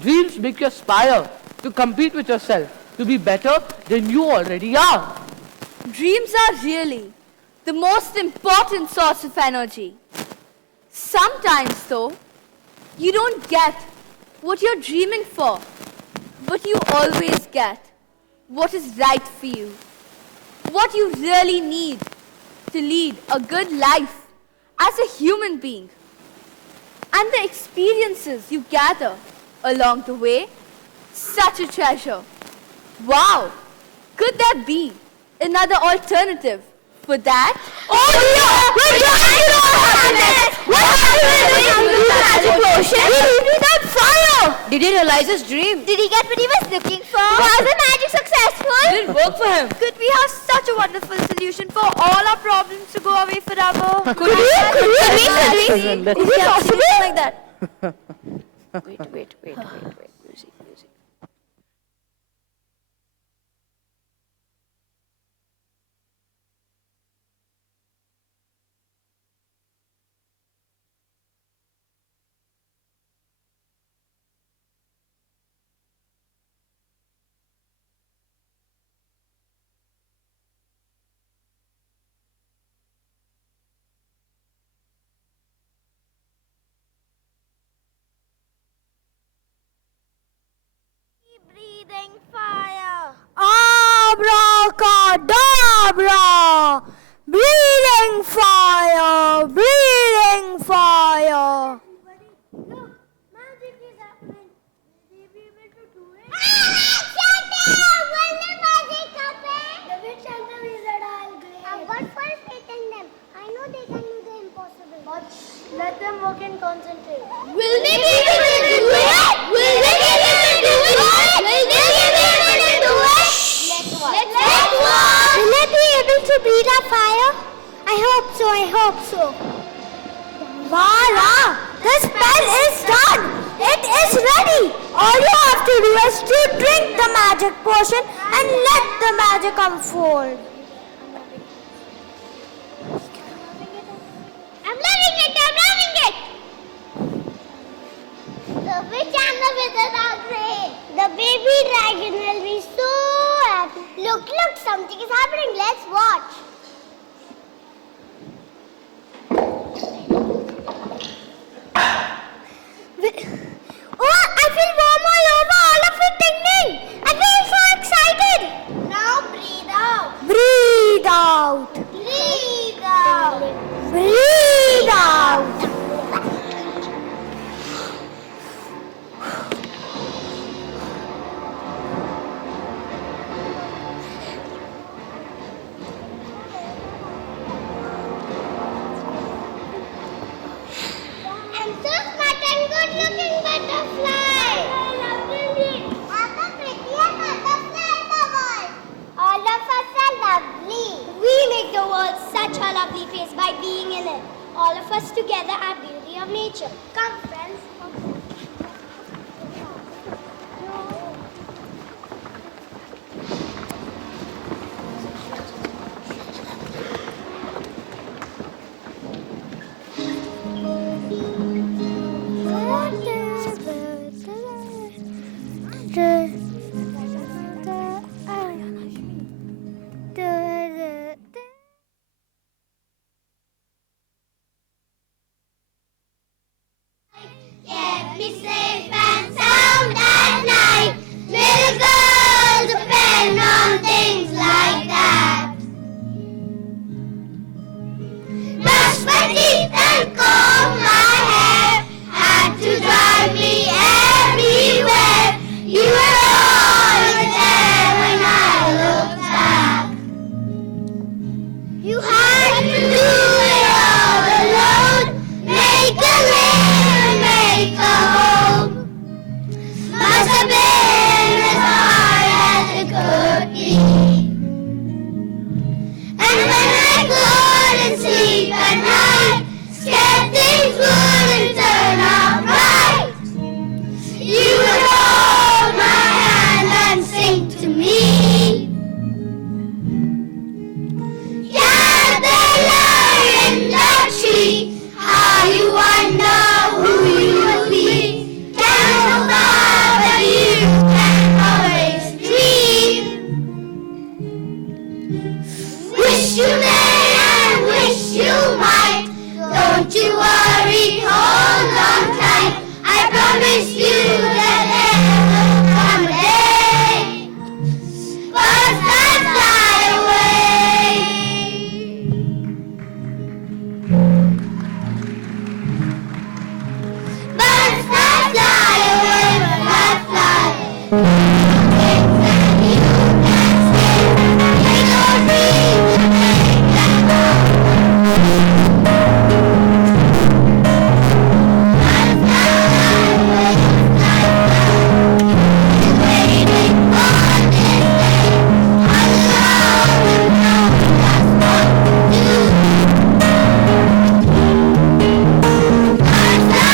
Dreams make you aspire to compete with yourself, to be better than you already are. Dreams are really the most important source of energy. Sometimes, though, you don't get what you're dreaming for, but you always get what is right for you, what you really need to lead a good life as a human being, and the experiences you gather along the way, such a treasure. Wow! Could there be another alternative for that? Oh yeah! What happened? The magic potion? He breathed fire! Did he realize his dream? Did he get what he was looking for? Was the magic successful? Did it work for him? Could we have such a wonderful solution for all our problems to go away forever? Could we? Children, Is it possible? Like that? Wait. Music. Breathing fire. Abracadabra! Breathing fire! Breathing fire! Look, magic is happening. Will they be able to do it? Shut up! Will the magic happen? The witch and the wizard are great. I've got full faith in them. I know they can do the impossible. But let them work and concentrate. Will they be able to do it? Will they be able to do it? Will they be able to do it? Let's watch. Will they be able to breathe out fire? I hope so. Voila! The spell is done! It is ready! All you have to do is to drink the magic potion and let the magic unfold. I'm loving it! The witch and the wizard are great. The baby dragon will be so happy. Look, something is happening. Let's watch. Oh, I feel warm all over, all of it tingling. I feel so excited. Now breathe out. Breathe out. Breathe out. Breathe out. I'm so smart and good-looking butterfly. I'm the prettiest butterfly in the world. All of us are lovely. We make the world such a lovely place by being in it. All of us together are beauty of nature. Come, friends. Wish you may and wish you might. Don't you worry, hold on tight. I promise you that there will come a day. Birds that fly away. Birds that fly away, that fly. Things that you can say. They don't need to make them go. Birds that fly away, that fly. Waiting for this day. Alone and know just what to do. Birds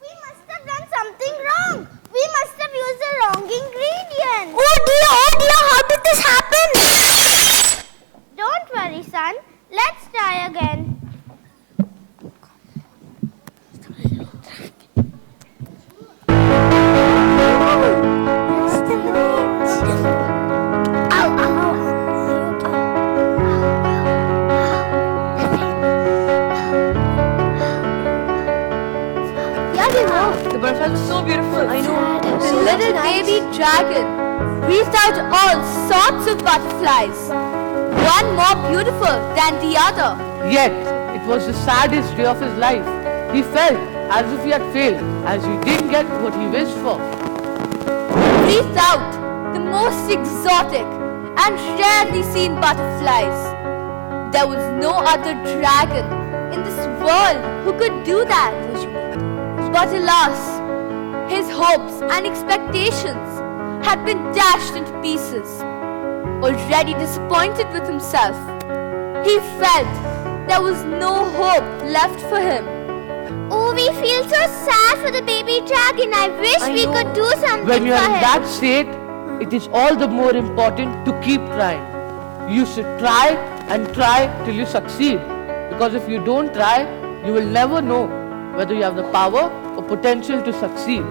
We must have done something wrong. We must have used the wrong ingredient. Oh dear, how did this happen? Don't worry, son. Let's try again. The butterflies were so beautiful. I know. The little baby dragon breathed out all sorts of butterflies, one more beautiful than the other. Yet, it was the saddest day of his life. He felt as if he had failed, as he didn't get what he wished for. Breathed out the most exotic and rarely seen butterflies. There was no other dragon in this world who could do that. But alas, his hopes and expectations had been dashed into pieces. Already disappointed with himself, he felt there was no hope left for him. Oh, we feel so sad for the baby dragon. I wish we could do something When you are for in him. that state, it is all the more important to keep trying. You should try and try till you succeed. Because if you don't try, you will never know whether you have the power or potential to succeed.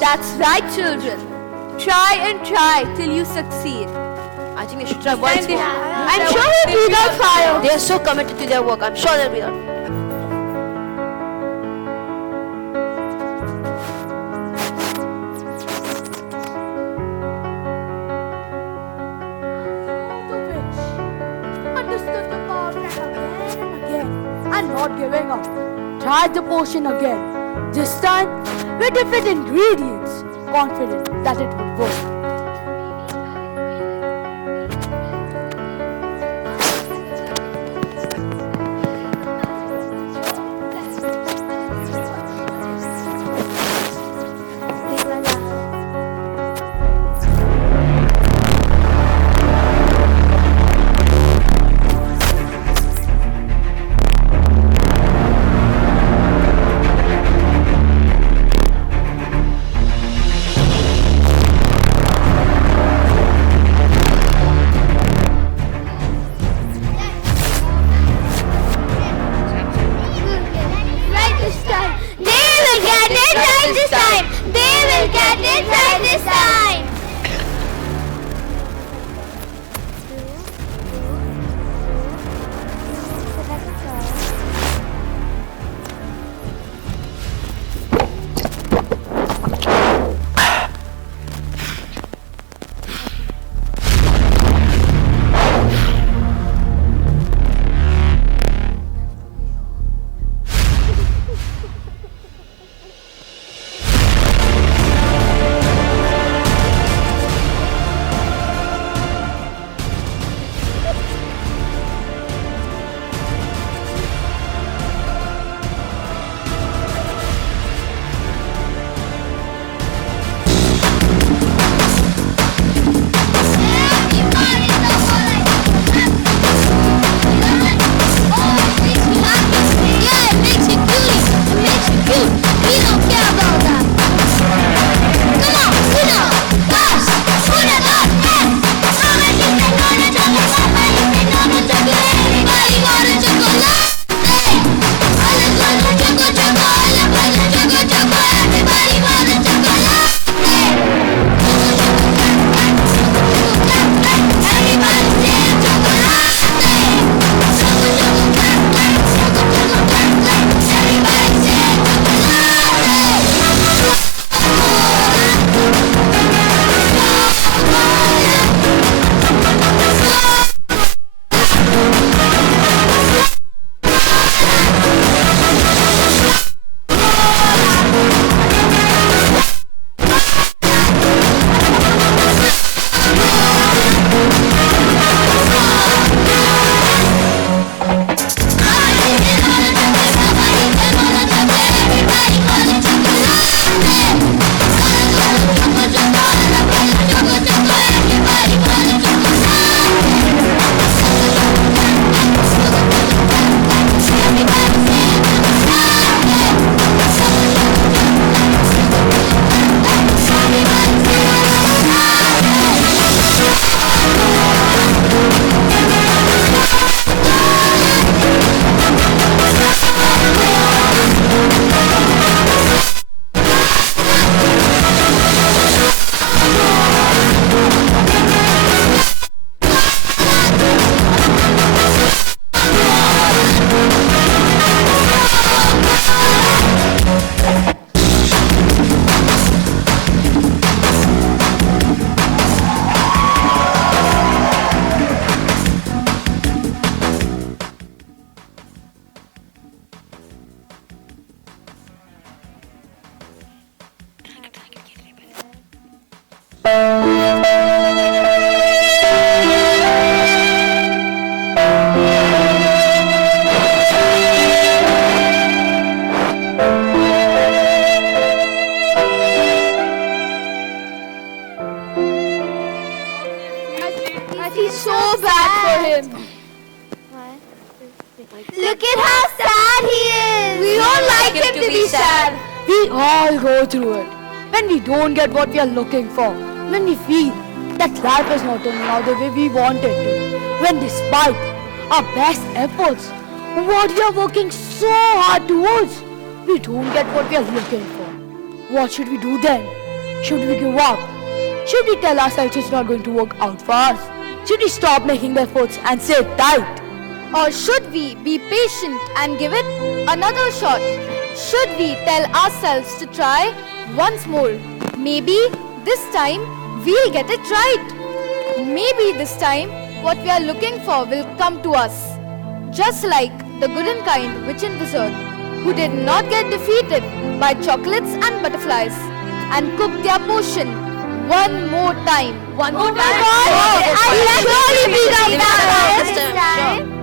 That's right, children. Try and try till you succeed. I think they should try once more. I'm sure they'll be without fire. They are so committed to their work. I'm sure they'll be done. Understood the power plan again and again, and not giving up. Tried the potion again. This time, with different ingredients, confident that it would work. be sad. We all go through it. When we don't get what we are looking for. When we feel that life is not turning out the way we want it to. When despite our best efforts, what we are working so hard towards, we don't get what we are looking for. What should we do then? Should we give up? Should we tell ourselves it's not going to work out for us? Should we stop making the efforts and sit tight? Or should we be patient and give it another shot? Should we tell ourselves to try once more? Maybe this time we'll get it right. Maybe this time what we are looking for will come to us. Just like the good and kind witch and wizard who did not get defeated by chocolates and butterflies and cooked their potion one more time. One more time. I'll surely be the vampire this time.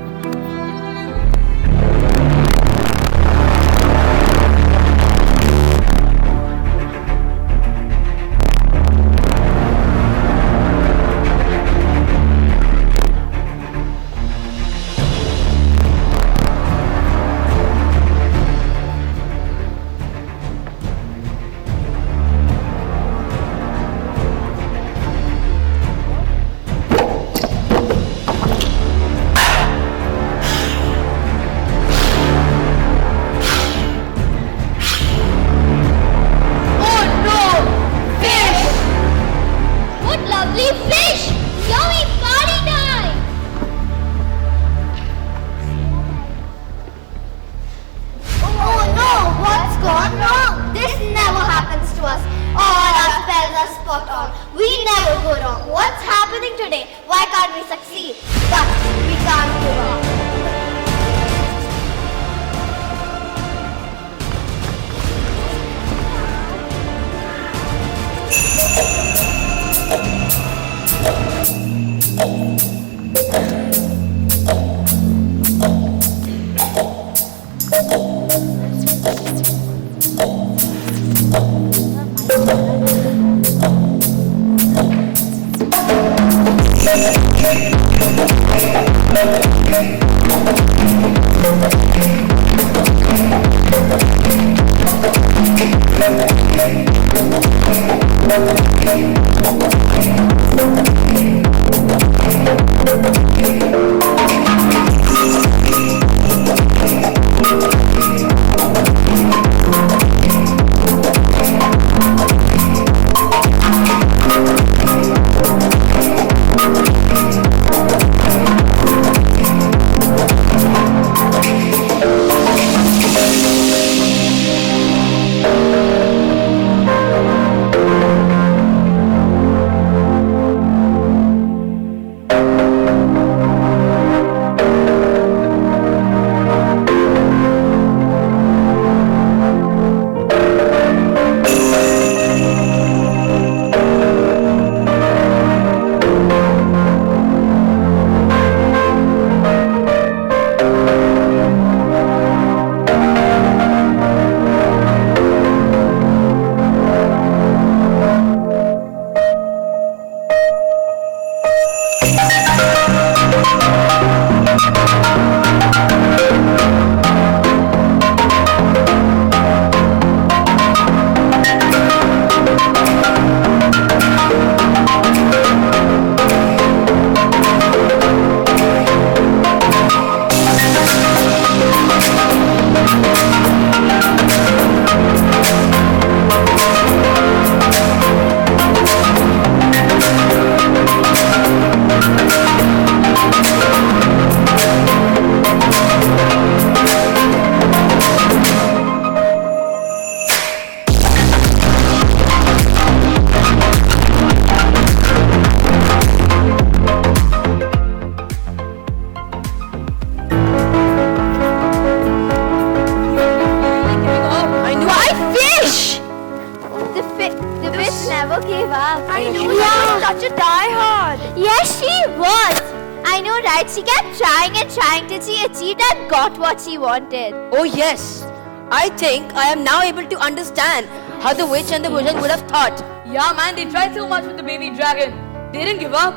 She wanted. Oh yes, I think I am now able to understand how the witch and the wizard would have thought. Yeah man, they tried so much with the baby dragon. They didn't give up.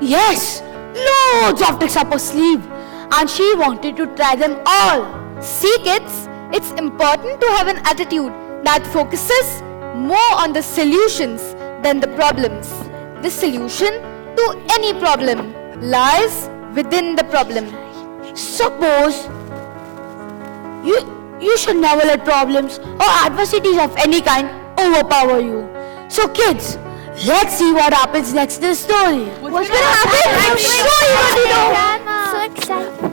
Yes, loads of tricks up her sleeve, and she wanted to try them all. See kids, It's important to have an attitude that focuses more on the solutions than the problems. The solution to any problem lies within the problem. Suppose you should never let problems or adversities of any kind overpower you. So kids, let's see what happens next in the story. What's gonna happen? I'm sure you already know. So excited.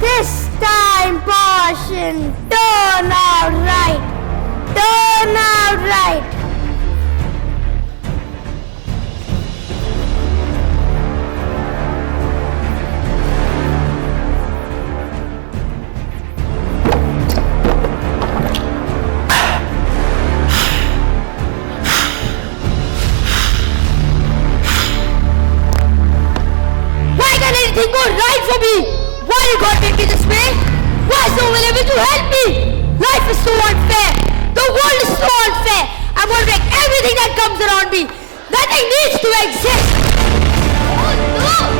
This time portion, turn out right. Turn out right. Why can't anything go right for me? Why you got me this way? Why so unable to help me? Life is so unfair. The world is so unfair. I'm gonna break everything that comes around me. Nothing needs to exist. Oh no!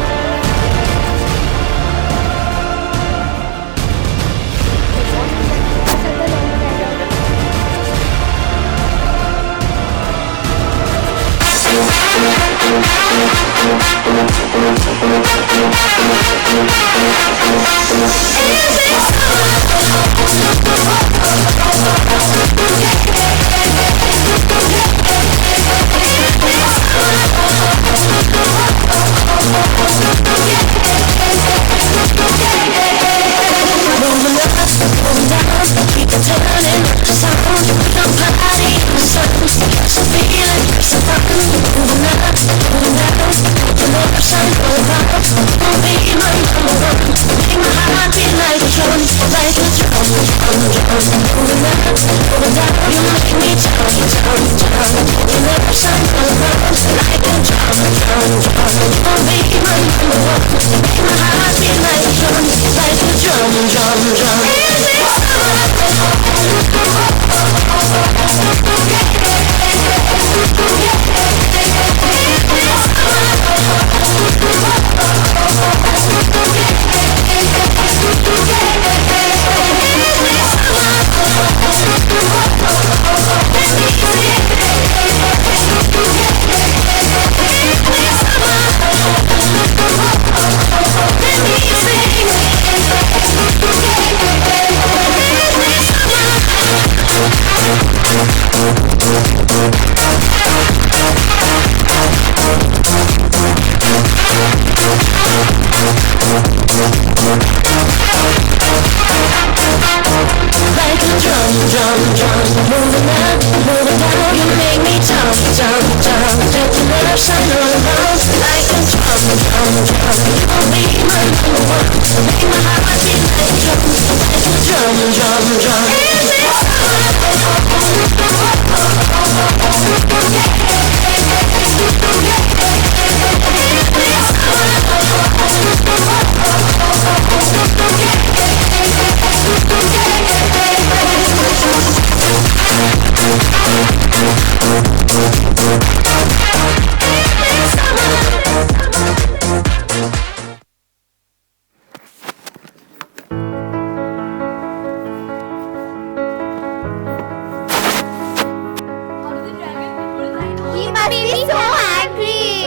He must be so angry.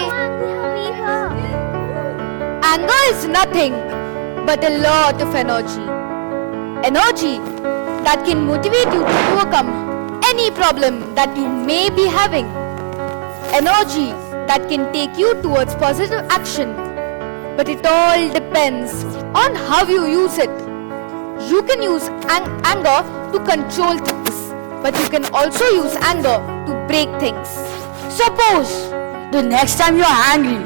Anger is nothing but a lot of energy. Energy that can motivate you to overcome any problem that you may be having. Energy that can take you towards positive action. But it all depends on how you use it. You can use anger to control things, but you can also use anger to break things. Suppose the next time you're angry,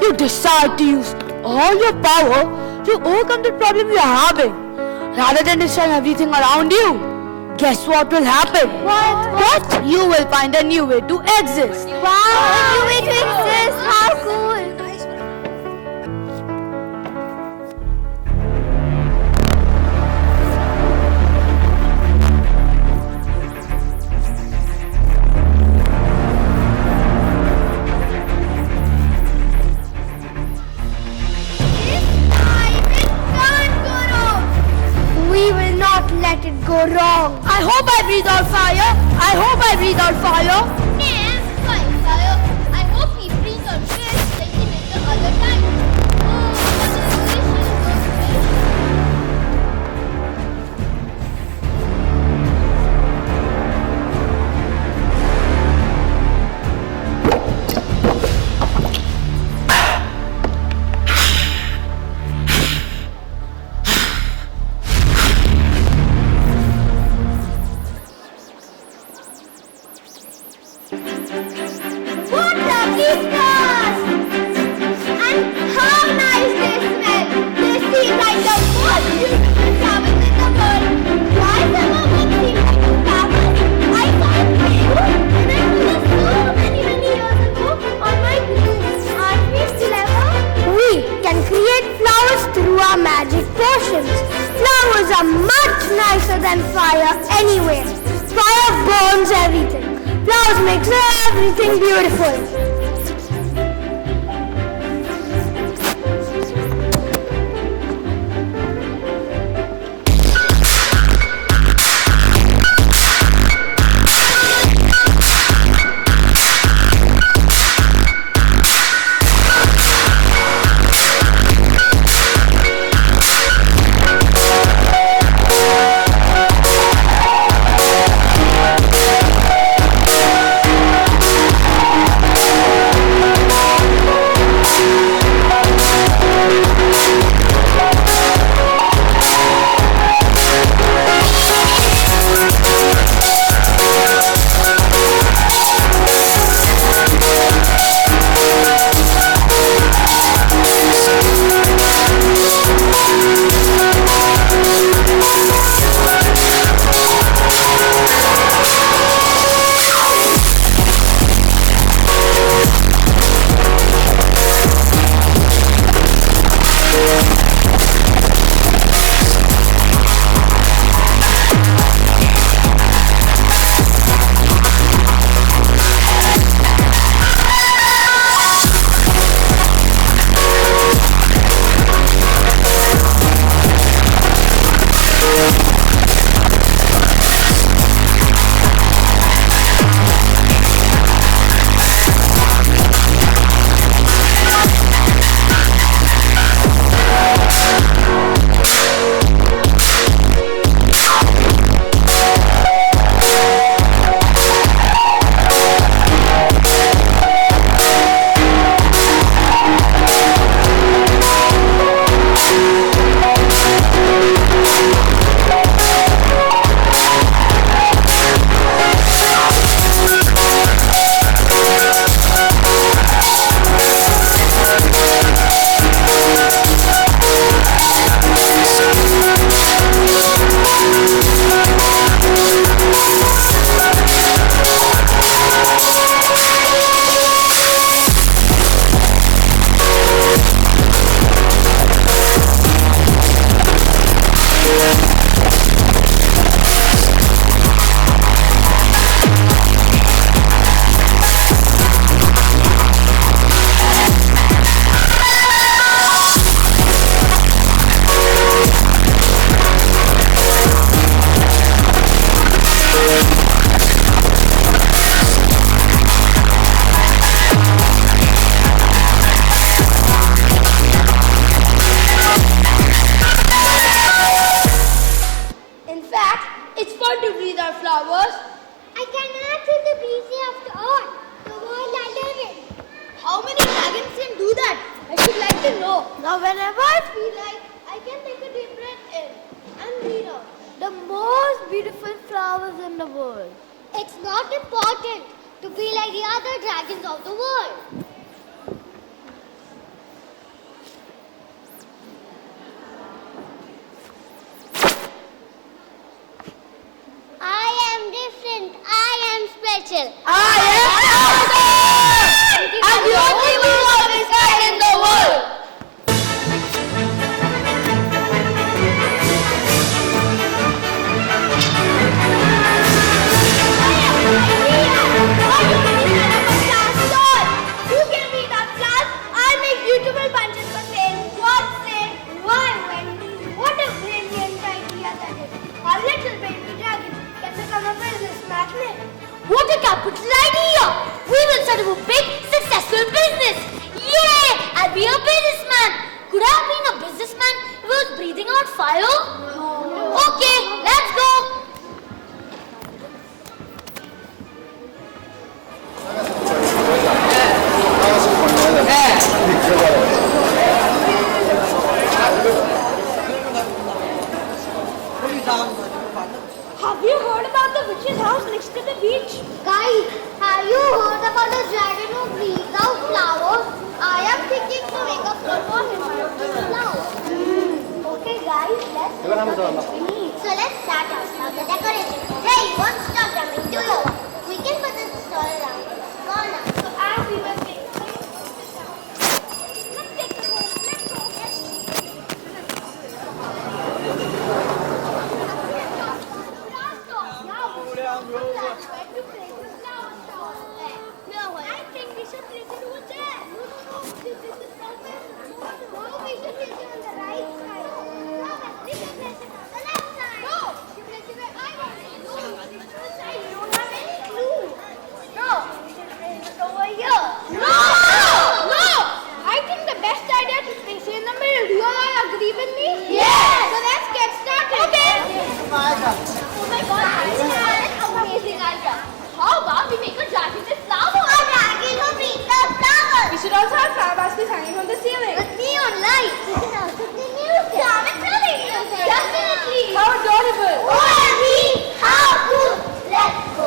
you decide to use all your power to overcome the problem you're having, rather than destroy everything around you. Guess what will happen? What? You will find a new way to exist. Wow, a new way to exist. How cool. let it go wrong. I hope I breathe out fire. I hope I breathe out fire. Fire. I hope he brings out fish like he did the other time. Oh, what a delicious fish. What lovely flowers! And how nice they smell! They seem like the most beautiful flowers in the world. Why some of them seem like flowers? I saw a few when I was so many years ago on my cruise. Aren't we clever? We can create flowers through our magic potions. Flowers are much nicer than fire anyway. Fire burns everything. Flowers makes everything beautiful. Now whenever I feel like, I can take a deep breath in and read out the most beautiful flowers in the world. It's not important to be like the other dragons of the world. I am different. I am special. I am I'm the only one of his kind in the world. You can read our class. I make beautiful bunches for sale. What say? Why, when? What a brilliant idea that is. Our little capital idea. We will start up a big, successful business. Yay! I'll be a businessman. Could I have been a businessman if I was breathing out fire? No. Okay, let's go. Have you heard about the witch's house next to the beach? Guys, have you heard about the dragon who breathes out flowers? I am thinking to make a float for him now. Okay guys, let's do something. So let's start out the decoration. Hey, won't stop jumping, do you? We can put the stall around. Go on now. So as we were saying, let's take the boat. Let's go. I think we should place it over there. No, this is perfect. No, we should place it on the right side. No, we should place it on the left side. No, you place it where I want it. No, it's the side. You don't have any clue. No, we should place it over here. No! No! I think the best idea is to place it in the middle. Do you all agree with me? Yes! So let's get started. Okay. Oh my God, that's an amazing idea. How about we make a dragon with flowers? A dragon who breathes out flowers. We should also have flower baskets hanging from the ceiling. With neon lights. We can also play music. Damn it, really? Definitely. How adorable. OMG, how cool. Let's go.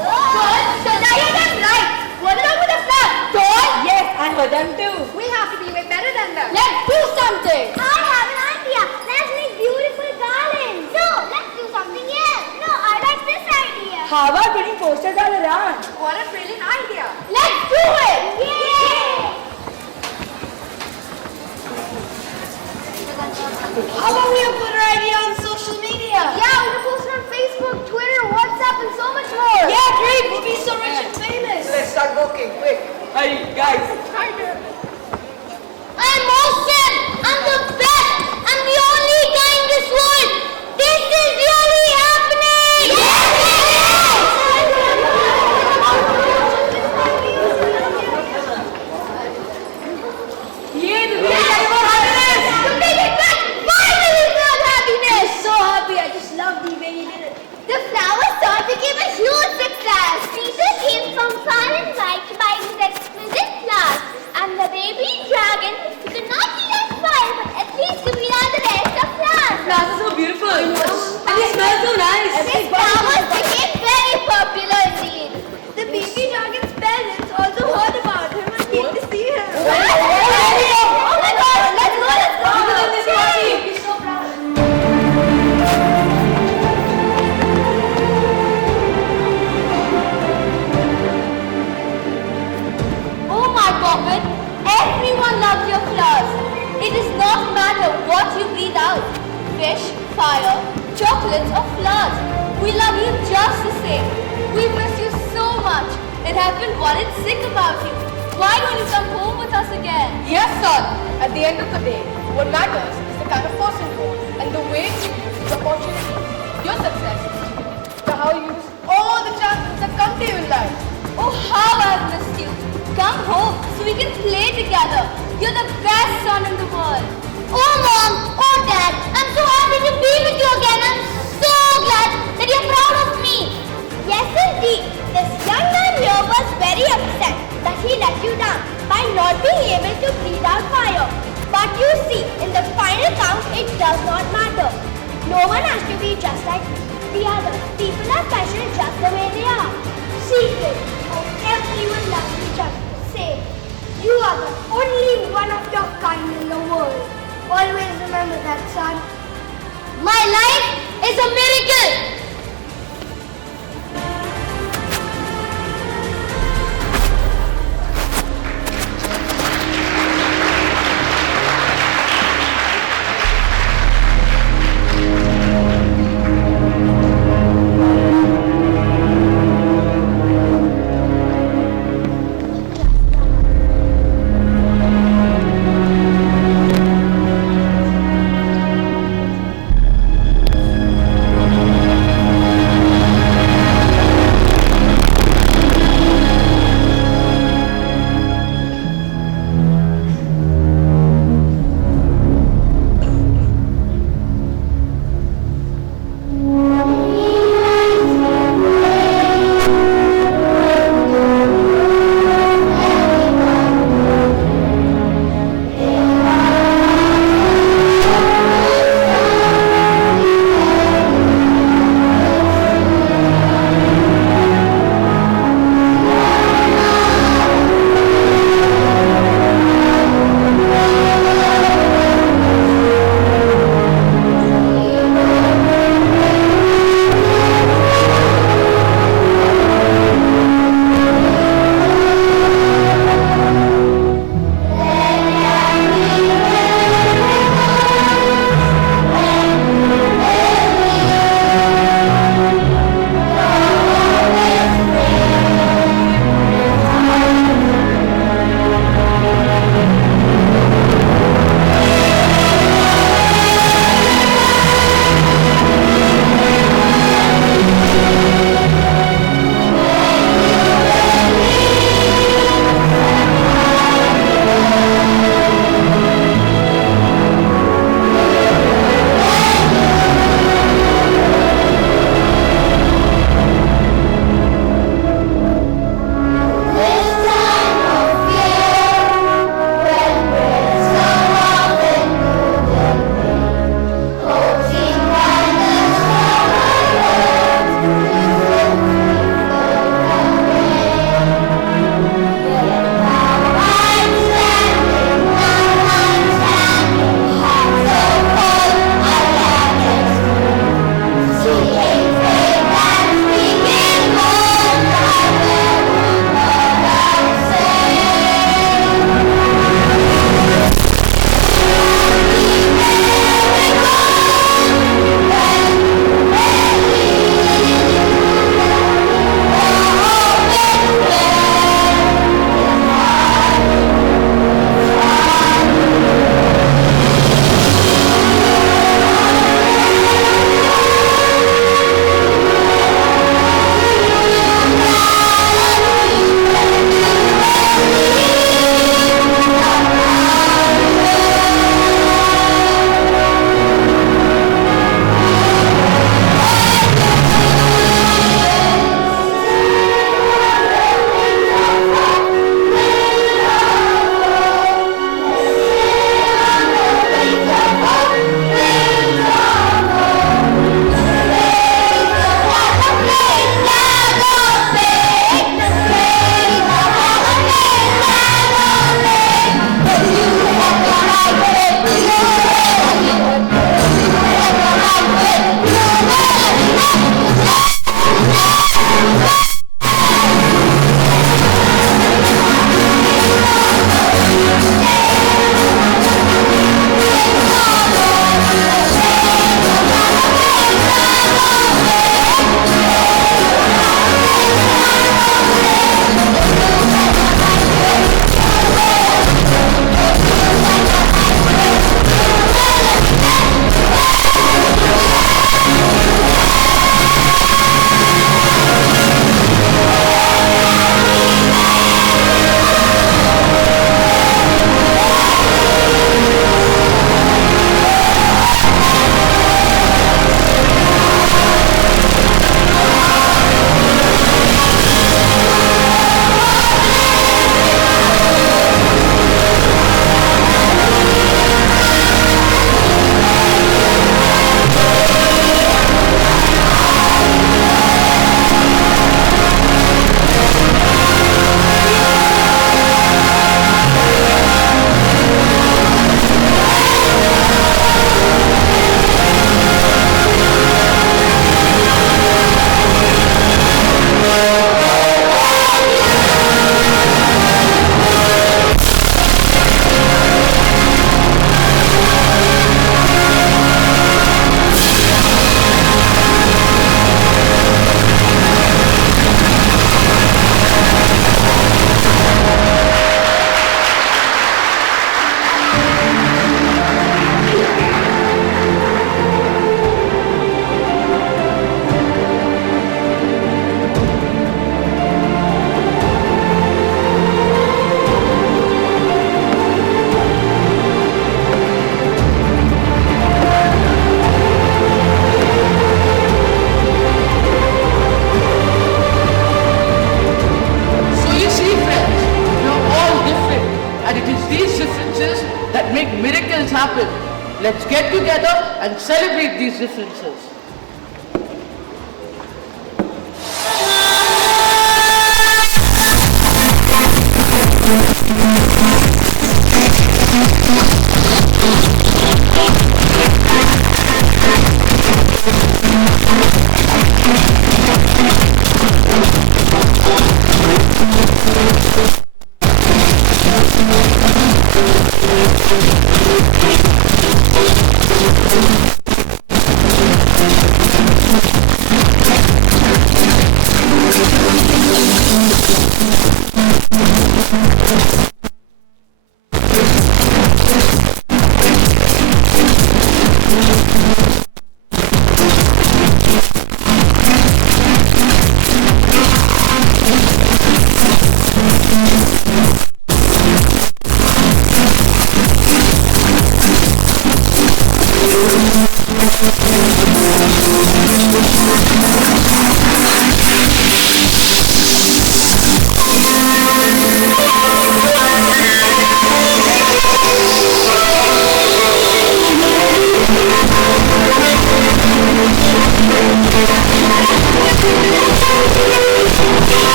Good. So now you're done right. What about with the flag? Toy? Yes, I heard them too. We have to be way better than them. Let's do something. I have an idea. Let's make beautiful garlands. No, let's do something else. No, I like this idea. How about putting posters all around? What a brilliant idea. Let's do it. Yay! How about we put our idea on social media? Yeah, we can post it on Facebook, Twitter, WhatsApp, and so much more. Yeah, great. We'll be so rich and famous. Let's start working, quick. Hey, guys. I'm awesome. I'm the best. I'm the only guy in this world. This is really happening. Yeah, the big happiness. The big bang finally brought happiness. So happy. I just love the way you did it. The flower store became a huge success. People came from far and wide to buy these exquisite flowers. And the baby dragon, who could not eat on fire, but at least could eat all the rest of flowers. Flowers are so beautiful. And they smell so nice. These flowers became very popular indeed. The baby dragon's parents also heard about him and came to see him. Oh my God! Let's go! Yay! We're so proud. Oh my Poppet, everyone loves your flowers. It does not matter what you breathe out. Fish, fire, chocolates or flowers. We love you just the same. We miss you so much and have been worried sick about you. Why don't you come home with us again? Yes, son. At the end of the day, what matters is the kind of person you are and the way you use the opportunity. Your success is how you use all the chances that come to you in life. Oh, how I've missed you. Come home so we can play together. You're the best son in the world. Oh Mom! Oh Dad! I'm so happy to be with you again. I'm so glad that you're proud of me. Yes indeed. This young man here was very upset that he let you down by not being able to breathe out fire. But you see, in the final count, it does not matter. No one has to be just like the others. People are special just the way they are. Secret. Oh, everyone loves you just the same. You are the only one of your kind in the world. Always remember that, son. My life is a miracle. Let's get together and celebrate these differences.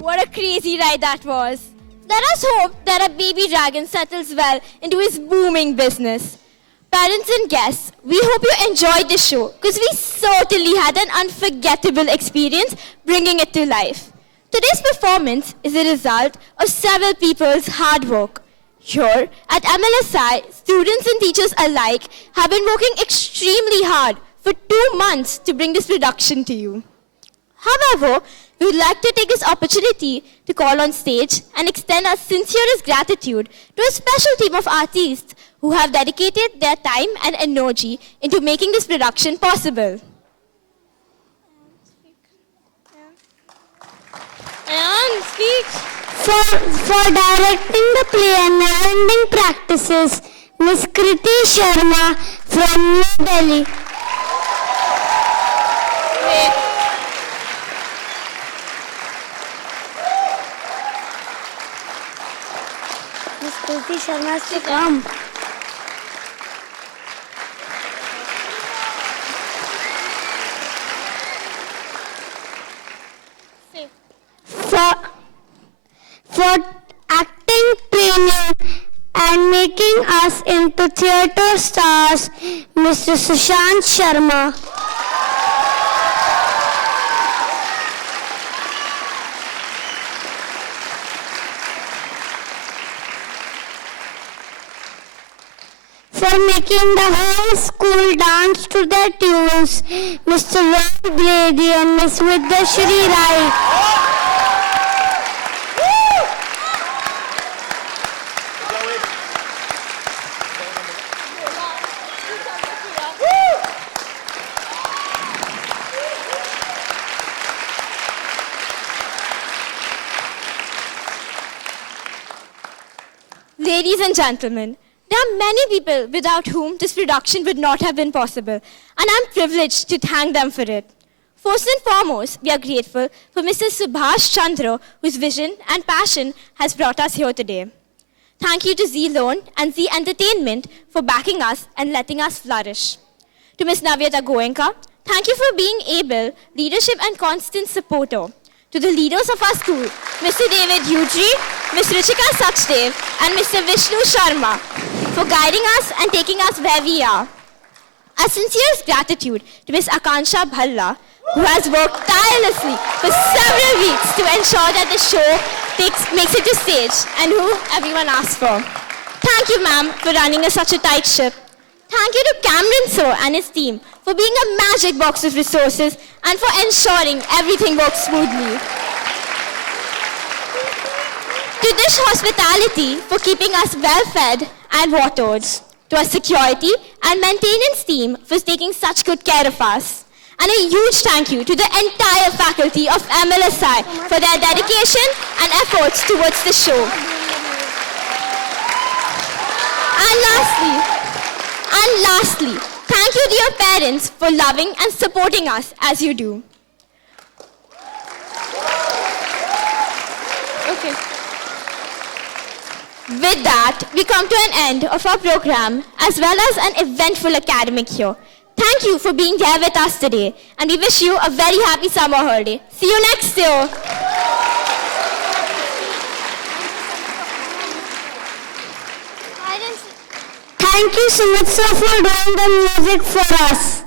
What a crazy ride that was. Let us hope that our baby dragon settles well into his booming business. Parents and guests, we hope you enjoyed this show because we certainly had an unforgettable experience bringing it to life. Today's performance is a result of several people's hard work. Here at MLSI, students and teachers alike have been working extremely hard for 2 months to bring this production to you. However, we would like to take this opportunity to call on stage and extend our sincerest gratitude to a special team of artists who have dedicated their time and energy into making this production possible. And speak. For directing the play and ending practices, Miss Kriti Sharma from New Delhi. Miss Kriti Sharma has to come. For acting training and making us into theatre stars, Mr. Sushant Sharma. For making the whole school dance to their tunes, Mr. Roy Brady and Miss Vidya Shri Rai. Ladies and gentlemen, there are many people without whom this production would not have been possible, and I'm privileged to thank them for it. First and foremost, we are grateful for Mr. Subhash Chandra, whose vision and passion has brought us here today. Thank you to Z Loan and Z Entertainment for backing us and letting us flourish. To Ms. Navyata Goenka, thank you for being able, leadership and constant supporter. To the leaders of our school, Mr. David Hugri, Ms. Ruchika Sachdev, and Mr. Vishnu Sharma, for guiding us and taking us where we are. Our sincerest gratitude to Ms. Akansha Bhalla, who has worked tirelessly for several weeks to ensure that the show makes it to stage and who everyone asks for. Thank you, ma'am, for running such a tight ship. Thank you to Cameron Sir and his team for being a magic box of resources and for ensuring everything works smoothly. To Dish Hospitality for keeping us well fed and watered. To our security and maintenance team for taking such good care of us. And a huge thank you to the entire faculty of MLSI for their dedication and efforts towards the show. And lastly, thank you dear parents for loving and supporting us as you do. Okay. With that, we come to an end of our program as well as an eventful academic year. Thank you for being there with us today, and we wish you a very happy summer holiday. See you next year. Thank you so much, sir, for doing the music for us.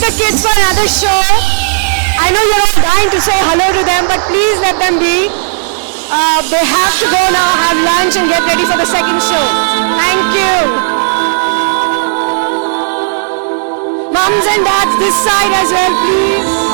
leave the kids for another show. I know you're all dying to say hello to them, but please let them be. They have to go now, have lunch and get ready for the second show. Thank you. Mums and dads, this side as well, please.